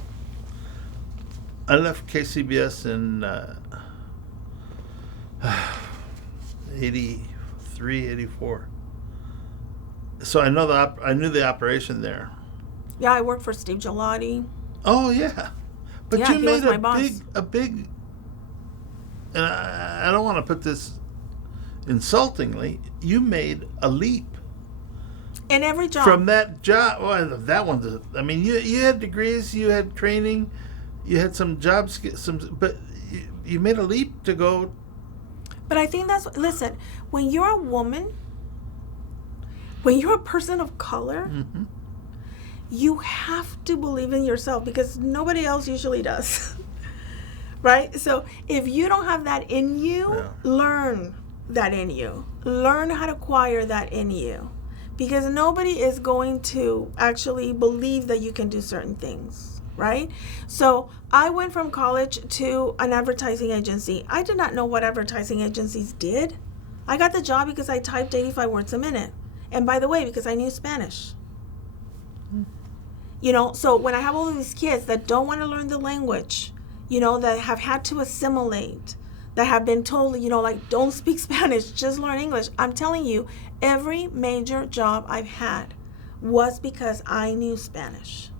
I left KCBS in 83, 84. So I knew the operation there. Yeah, I worked for Steve Gelati. Oh yeah, but Yeah, you he was made my boss. a big, and I don't want to put this insultingly. You made a leap In every job. from that job. Well, that one. I mean, you had degrees, you had training, you had some jobs, but you made a leap to go. But I think listen, when you're a woman, when you're a person of color, Mm-hmm. you have to believe in yourself because nobody else usually does. Right? So if you don't have that in you, Yeah. learn that in you. Learn how to acquire that in you. Because nobody is going to actually believe that you can do certain things. Right? So I went from college to an advertising agency. I did not know what advertising agencies did. I got the job because I typed 85 words a minute. And by the way, because I knew Spanish. So when I have all of these kids that don't want to learn the language, that have had to assimilate, that have been told, don't speak Spanish, just learn English. I'm telling you, every major job I've had was because I knew Spanish.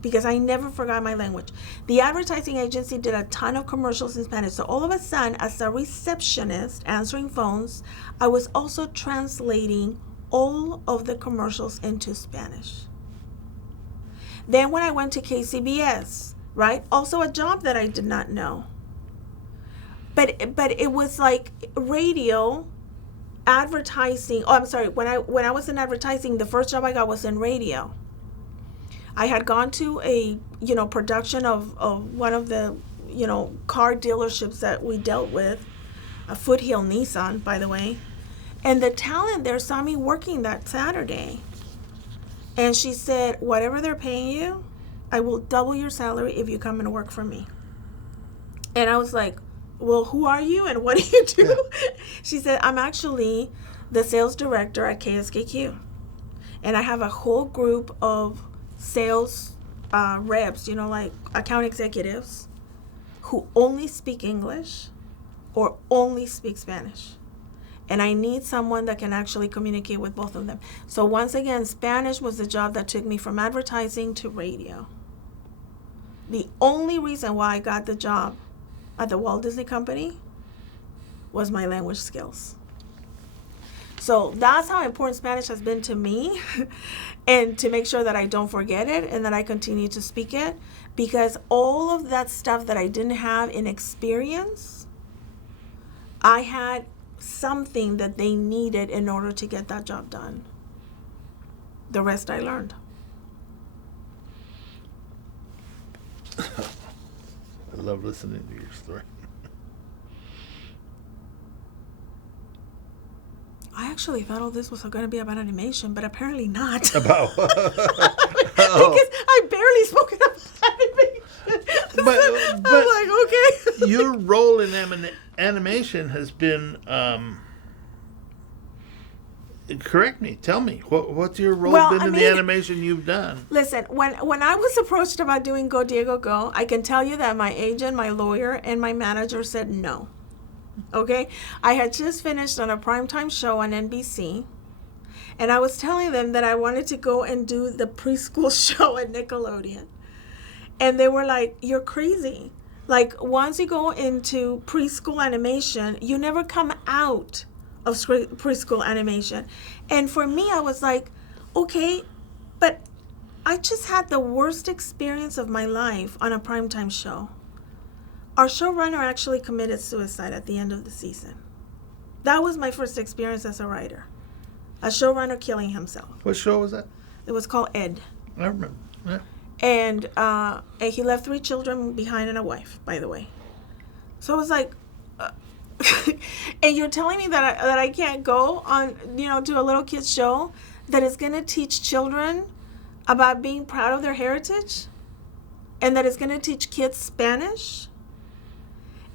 Because I never forgot my language. The advertising agency did a ton of commercials in Spanish. So all of a sudden, as a receptionist answering phones, I was also translating all of the commercials into Spanish. Then when I went to KCBS, right? Also a job that I did not know. But it was like radio advertising. Oh, I'm sorry. When I was in advertising, the first job I got was in radio. I had gone to a production of one of the car dealerships that we dealt with, a Foothill Nissan, by the way, and the talent there saw me working that Saturday, and she said, "Whatever they're paying you, I will double your salary if you come and work for me." And I was like, "Well, who are you and what do you do?" Yeah. She said, "I'm actually the sales director at KSKQ, and I have a whole group of sales reps, like account executives, who only speak English or only speak Spanish. And I need someone that can actually communicate with both of them." So once again, Spanish was the job that took me from advertising to radio. The only reason why I got the job at the Walt Disney Company was my language skills. So that's how important Spanish has been to me, and to make sure that I don't forget it and that I continue to speak it, because all of that stuff that I didn't have in experience, I had something that they needed in order to get that job done. The rest I learned. I love listening to your story. I actually thought all this was going to be about animation, but apparently not. About? Because I barely spoke about animation. But I'm like, okay. Your role in animation has been, correct me, tell me, what's your role been in the animation you've done? Listen, when I was approached about doing Go Diego Go, I can tell you that my agent, my lawyer, and my manager said no. Okay? I had just finished on a primetime show on NBC, and I was telling them that I wanted to go and do the preschool show at Nickelodeon. And they were like, "You're crazy. Like, once you go into preschool animation, you never come out of preschool animation." And for me, I was like, okay, but I just had the worst experience of my life on a primetime show. Our showrunner actually committed suicide at the end of the season. That was my first experience as a writer. A showrunner killing himself. What show was that? It was called Ed. I remember. Yeah. And he left 3 children behind and a wife, by the way. So I was like, and you're telling me that I can't go on, to a little kid's show that is going to teach children about being proud of their heritage, and that is going to teach kids Spanish,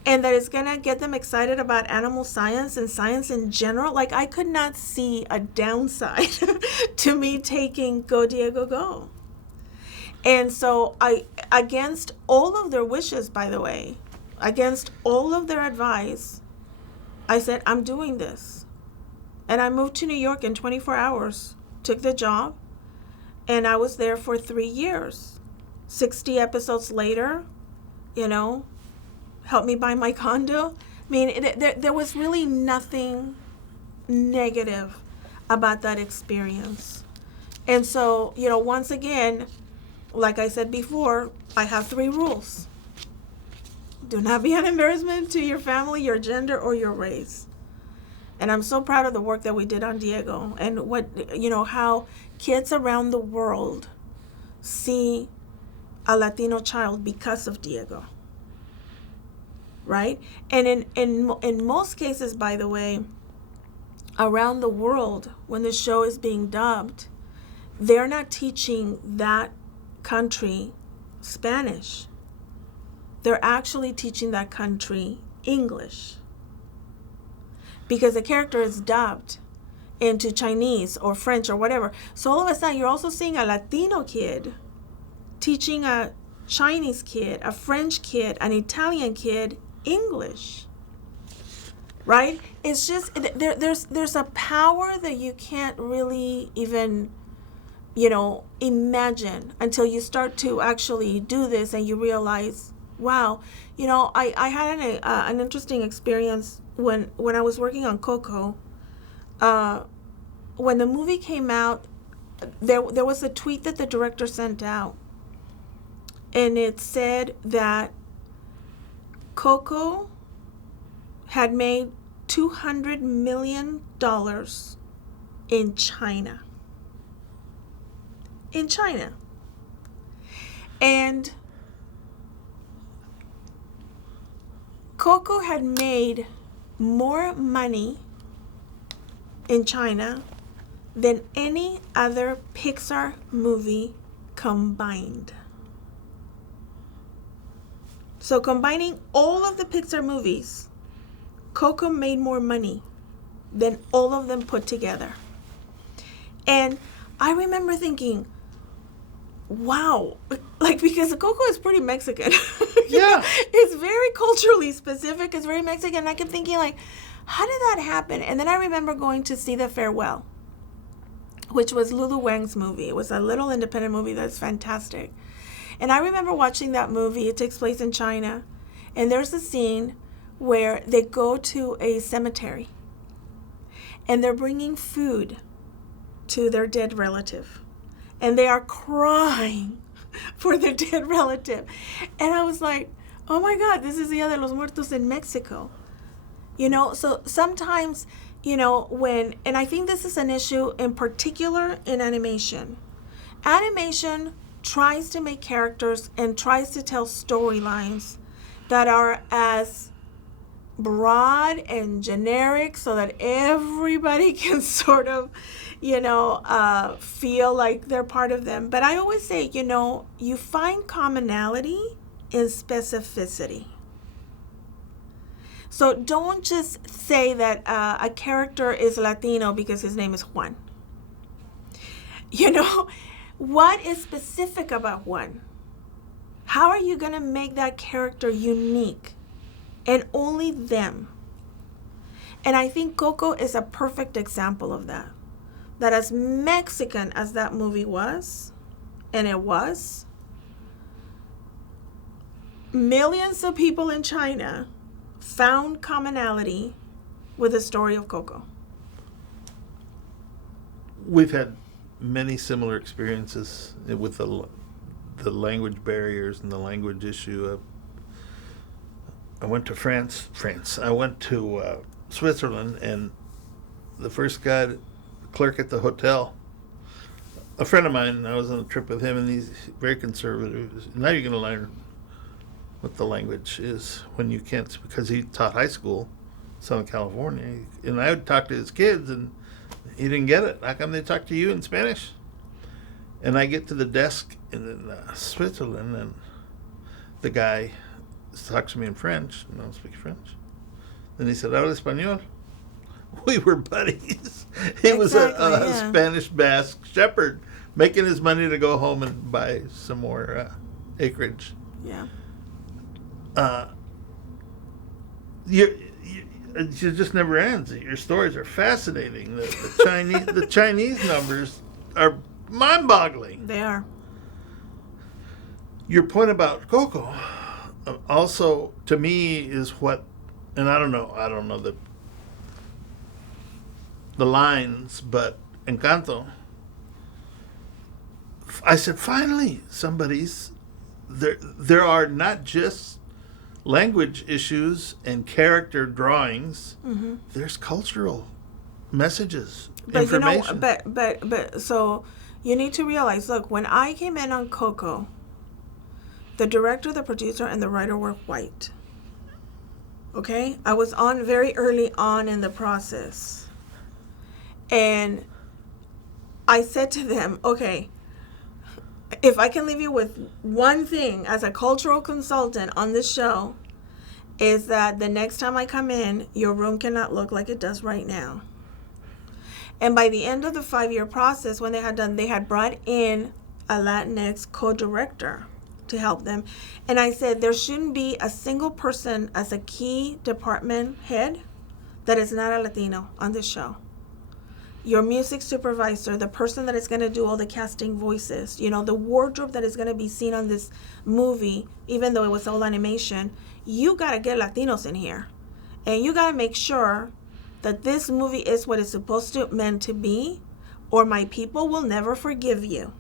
and that is going to get them excited about animal science and science in general? Like, I could not see a downside to me taking Go Diego Go. And so I, against all of their wishes, by the way, against all of their advice, I said, I'm doing this. And I moved to New York in 24 hours, took the job, and I was there for 3 years. 60 episodes later, helped me buy my condo. I mean, there was really nothing negative about that experience. And so, once again, like I said before, I have 3 rules. Do not be an embarrassment to your family, your gender, or your race. And I'm so proud of the work that we did on Diego, and how kids around the world see a Latino child because of Diego. Right? And in most cases, by the way, around the world, when the show is being dubbed, they're not teaching that country Spanish. They're actually teaching that country English, because the character is dubbed into Chinese or French or whatever. So all of a sudden, you're also seeing a Latino kid teaching a Chinese kid, a French kid, an Italian kid English. Right? It's just there's a power that you can't really even imagine until you start to actually do this, and you realize, wow. I had an interesting experience when I was working on Coco. When the movie came out, there was a tweet that the director sent out, and it said that Coco had made $200 million in China. In China. And Coco had made more money in China than any other Pixar movie combined. So combining all of the Pixar movies, Coco made more money than all of them put together. And I remember thinking, wow, like, because Coco is pretty Mexican. Yeah. It's very culturally specific. It's very Mexican. And I kept thinking, like, how did that happen? And then I remember going to see The Farewell, which was Lulu Wang's movie. It was a little independent movie that's fantastic. And I remember watching that movie. It takes place in China. And there's a scene where they go to a cemetery. And they're bringing food to their dead relative. And they are crying for their dead relative. And I was like, oh my God, this is Dia de los Muertos in Mexico. You know, so sometimes, you know, and I think this is an issue in particular in animation. Animation tries to make characters and tries to tell storylines that are as broad and generic so that everybody can sort of, you know, feel like they're part of them. But I always say, you know, you find commonality in specificity. So don't just say that a character is Latino because his name is Juan. You know, what is specific about Juan? How are you going to make that character unique and only them? And I think Coco is a perfect example of that. That as Mexican as that movie was, and it was, millions of people in China found commonality with the story of Coco. We've had many similar experiences with the language barriers and the language issue. I went to France. I went to Switzerland, and the first guy, clerk at the hotel, a friend of mine, I was on a trip with him, and he's very conservative. Now you're going to learn what the language is when you can't, because he taught high school in Southern California. And I would talk to his kids, and he didn't get it. How come they talk to you in Spanish? And I get to the desk in Switzerland, and the guy talks to me in French, and I don't speak French. Then he said, "Habla español." We were buddies. He was a Spanish Basque shepherd making his money to go home and buy some more acreage. Yeah. It just never ends. Your stories are fascinating. The Chinese numbers are mind-boggling. They are. Your point about Coco also, to me, is what, and I don't know the lines, but Encanto, I said, finally, there are not just language issues and character drawings. Mm-hmm. There's cultural messages, but information. You know, but so you need to realize, look, when I came in on Coco, the director, the producer, and the writer were white. Okay? I was on very early on in the process. And I said to them, okay, if I can leave you with one thing as a cultural consultant on this show, is that the next time I come in, your room cannot look like it does right now. And by the end of the 5-year process, when they had brought in a Latinx co-director to help them. And I said, there shouldn't be a single person as a key department head that is not a Latino on this show. Your music supervisor, the person that is going to do all the casting voices, you know, the wardrobe that is going to be seen on this movie, even though it was all animation, you got to get Latinos in here. And you got to make sure that this movie is what it's meant to be, or my people will never forgive you.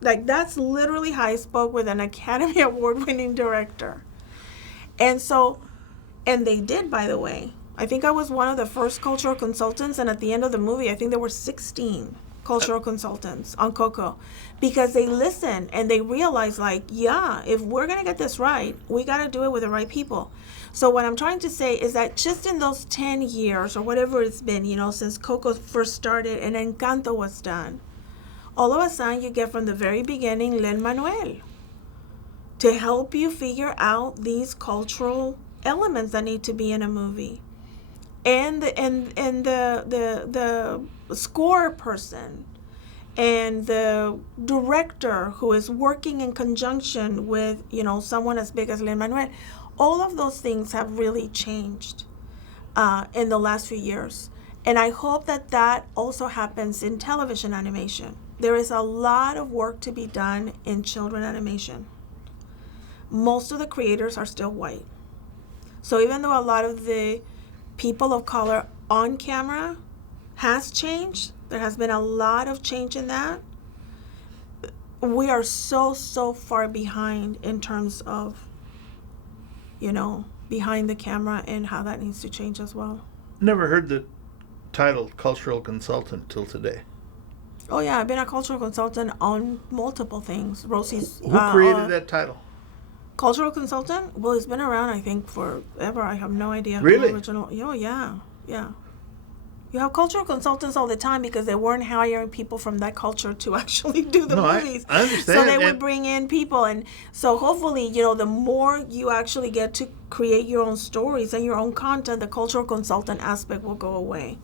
Like, that's literally how I spoke with an Academy Award-winning director. And they did, by the way. I think I was one of the first cultural consultants, and at the end of the movie, I think there were 16 cultural consultants on Coco, because they listen and they realize, like, yeah, if we're going to get this right, we got to do it with the right people. So what I'm trying to say is that just in those 10 years or whatever it's been, you know, since Coco first started and Encanto was done, all of a sudden you get from the very beginning Lin-Manuel to help you figure out these cultural elements that need to be in a movie. And the score person and the director who is working in conjunction with, you know, someone as big as Lin-Manuel, all of those things have really changed in the last few years. And I hope that that also happens in television animation. There is a lot of work to be done in children animation. Most of the creators are still white. So even though a lot of the people of color on camera has changed, there has been a lot of change in that, we are so far behind in terms of, you know, behind the camera, and how that needs to change as well. Never heard the title cultural consultant till today. Oh yeah, I've been a cultural consultant on multiple things. Rosie's Who created that title? Cultural consultant? Well, it's been around, I think, forever. I have no idea. Really? Who original. Oh yeah. You have cultural consultants all the time because they weren't hiring people from that culture to actually do the movies. I understand. So they would bring in people, and so hopefully, you know, the more you actually get to create your own stories and your own content, the cultural consultant aspect will go away.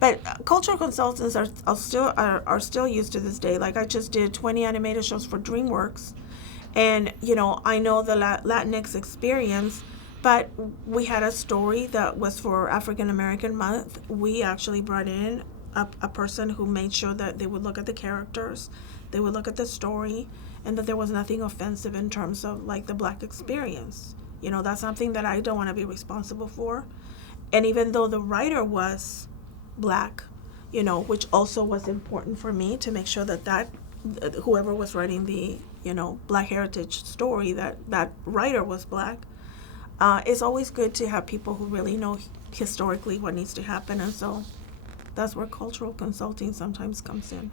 But cultural consultants are still used to this day. Like, I just did 20 animated shows for DreamWorks, and you know, I know the Latinx experience. But we had a story that was for African American Month. We actually brought in a person who made sure that they would look at the characters, they would look at the story, and that there was nothing offensive in terms of like the Black experience. You know, that's something that I don't want to be responsible for. And even though the writer was Black, you know, which also was important for me to make sure that whoever was writing the, you know, Black heritage story, that writer was Black. It's always good to have people who really know historically what needs to happen, and so that's where cultural consulting sometimes comes in.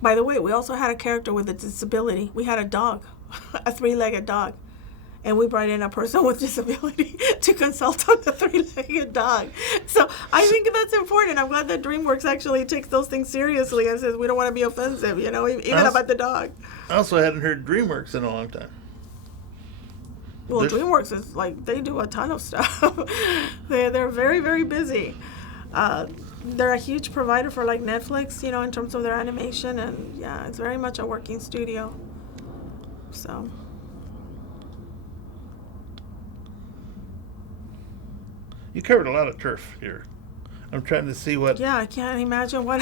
By the way, we also had a character with a disability. We had a dog, a 3-legged dog, and we brought in a person with disability to consult on the 3-legged dog. So I think that's important. I'm glad that DreamWorks actually takes those things seriously and says we don't want to be offensive, you know, even about the dog. I also hadn't heard DreamWorks in a long time. Well, DreamWorks is like, they do a ton of stuff. They're very, very busy. They're a huge provider for like Netflix, you know, in terms of their animation, and yeah, it's very much a working studio. So. You covered a lot of turf here. I'm trying to see what... Yeah, I can't imagine what...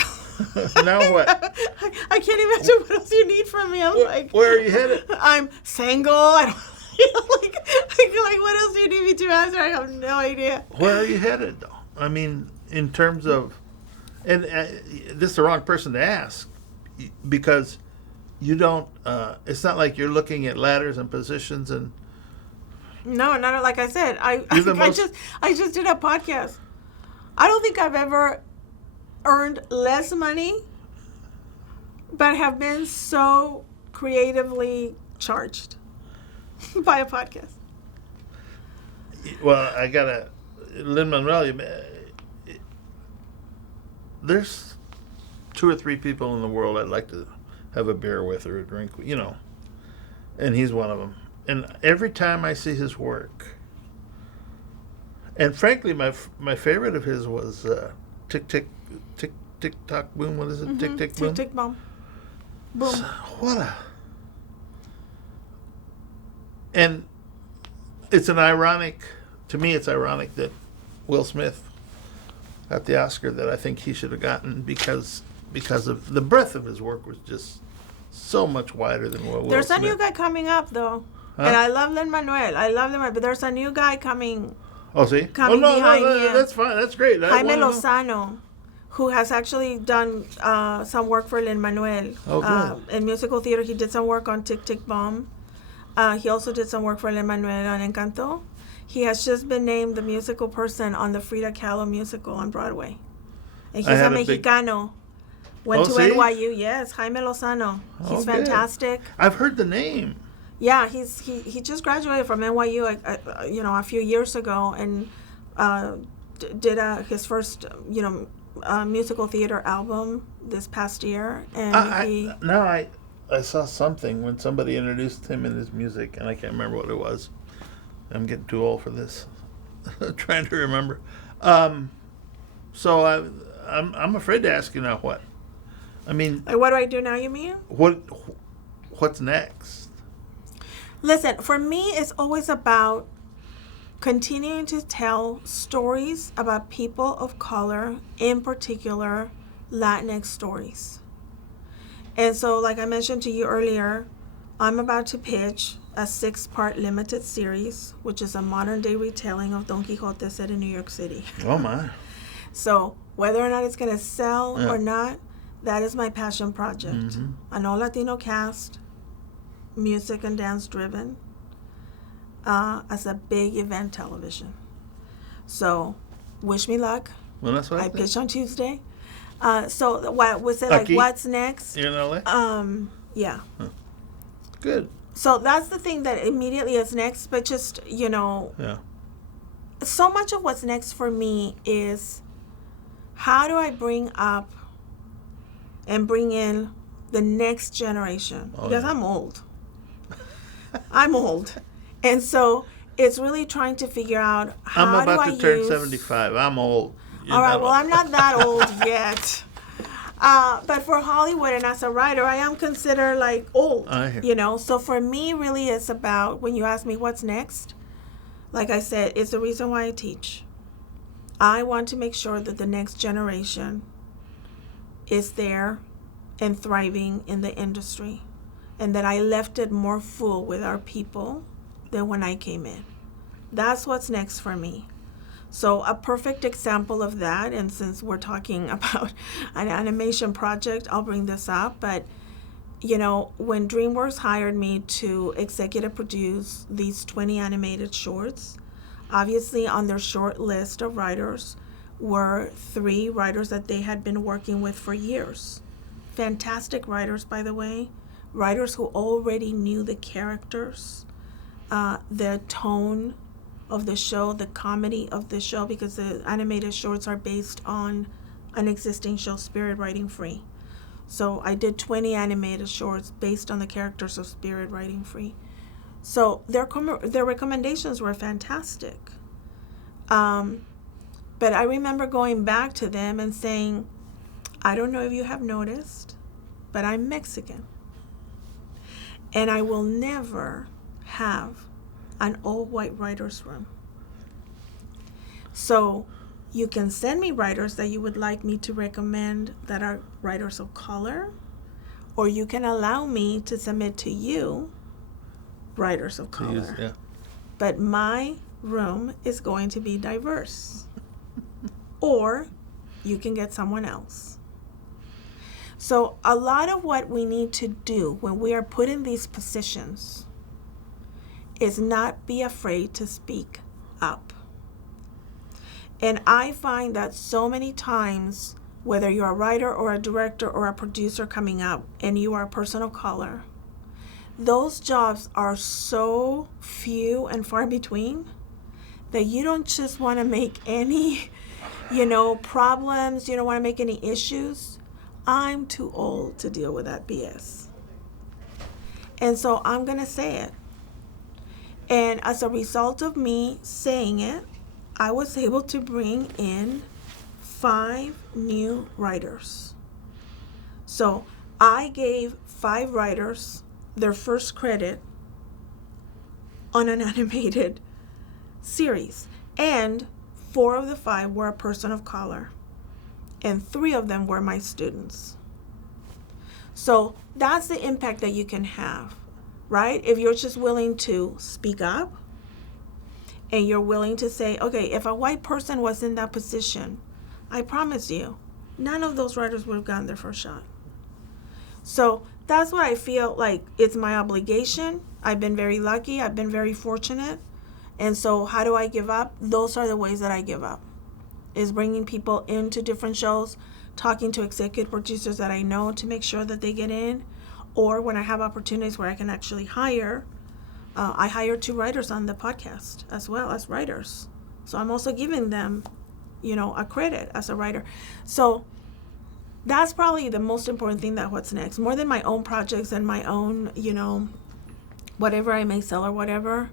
Now what? I can't imagine what else you need from me. I'm like... Where are you headed? I'm single. I don't... You know, like, what else do you need me to answer? I have no idea. Where are you headed, though? I mean, in terms of... And this is the wrong person to ask, because you don't... it's not like you're looking at ladders and positions and... No, not like I said. I just did a podcast. I don't think I've ever earned less money, but have been so creatively charged by a podcast. Well, I gotta, Lin-Manuel, there's 2 or 3 people in the world I'd like to have a beer with or a drink with, you know, and he's one of them. And every time I see his work, and frankly, my favorite of his was Tick Tick Tick Tick Tock Boom. What is it? Mm-hmm. Tick Tick Boom. Tick Tick Boom. Boom. So, and it's to me it's ironic that Will Smith got the Oscar that I think he should have gotten because of the breadth of his work was just so much wider than what Will Smith. There's a new guy coming up though. Huh? And I love Lin-Manuel. But there's a new guy coming. Oh, see? Coming behind him. That's fine. That's great. Jaime Lozano, who has actually done some work for Lin-Manuel. Oh, good. In musical theater, he did some work on Tick Tick Boom. He also did some work for Lin-Manuel on Encanto. He has just been named the musical person on the Frida Kahlo musical on Broadway. And he's a Mexicano. Went to see? NYU, yes, Jaime Lozano. He's good. fantastic. I've heard the name. Yeah, he just graduated from NYU, a few years ago, and did his first, musical theater album this past year. And I saw something when somebody introduced him in his music, and I can't remember what it was. I'm getting too old for this. Trying to remember. So I'm afraid to ask you now what. I mean, like, what do I do now? You mean? What's next? Listen, for me, it's always about continuing to tell stories about people of color, in particular, Latinx stories. And so, like I mentioned to you earlier, I'm about to pitch a 6-part limited series, which is a modern-day retelling of Don Quixote set in New York City. Oh, my. So, whether or not it's going to sell or not, that is my passion project. Mm-hmm. An all-Latino cast, music and dance-driven, as a big event television. So, wish me luck. Well, that's what I pitch on Tuesday. So, what was it, like, what's next? You're in LA? Yeah. Huh. Good. So, that's the thing that immediately is next, but just, Yeah. So much of what's next for me is how do I bring up and bring in the next generation? Because I'm old. I'm old. And so it's really trying to figure out how I'm about do to I turn use... 75. I'm old. All right, well, I'm not that old yet. But for Hollywood and as a writer, I am considered like old, So for me, really, it's about, when you ask me what's next, like I said, it's the reason why I teach. I want to make sure that the next generation is there and thriving in the industry, and that I left it more full with our people than when I came in. That's what's next for me. So a perfect example of that, and since we're talking about an animation project, I'll bring this up, but when DreamWorks hired me to executive produce these 20 animated shorts, obviously on their short list of writers were 3 writers that they had been working with for years. Fantastic writers, by the way. Writers who already knew the characters, the tone of the show, the comedy of the show, because the animated shorts are based on an existing show, Spirit Writing Free. So I did 20 animated shorts based on the characters of Spirit Writing Free. So their recommendations were fantastic. But I remember going back to them and saying, I don't know if you have noticed, but I'm Mexican. And I will never have an all-white writer's room. So you can send me writers that you would like me to recommend that are writers of color, or you can allow me to submit to you writers of color. Yeah. But my room is going to be diverse. Or you can get someone else. So a lot of what we need to do when we are put in these positions is not be afraid to speak up. And I find that so many times, whether you're a writer or a director or a producer coming up and you are a person of color, those jobs are so few and far between that you don't just want to make any, problems, you don't want to make any issues. I'm too old to deal with that BS. And so I'm going to say it. And as a result of me saying it, I was able to bring in 5 new writers. So I gave 5 writers their first credit on an animated series. And 4 of the 5 were a person of color. And 3 of them were my students. So that's the impact that you can have, right? If you're just willing to speak up and you're willing to say, okay, if a white person was in that position, I promise you, none of those writers would have gotten their first shot. So that's what I feel like it's my obligation. I've been very lucky. I've been very fortunate. And so how do I give up? Those are the ways that I give up, is bringing people into different shows, talking to executive producers that I know to make sure that they get in, or when I have opportunities where I can actually hire. I hired 2 writers on the podcast as well as writers. So I'm also giving them, a credit as a writer. So that's probably the most important thing, that what's next. More than my own projects and my own, whatever I may sell or whatever,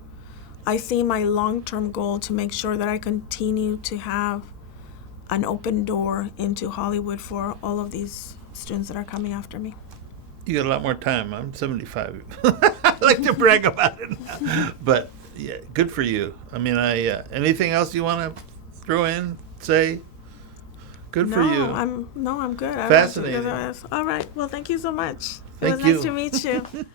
I see my long-term goal to make sure that I continue to have an open door into Hollywood for all of these students that are coming after me. You got a lot more time. I'm 75. I like to brag about it now. But, yeah, good for you. I mean, anything else you want to throw in, say? Good for you. I'm good. Fascinating. All right. Well, thank you so much. Thank it was you. nice to meet you.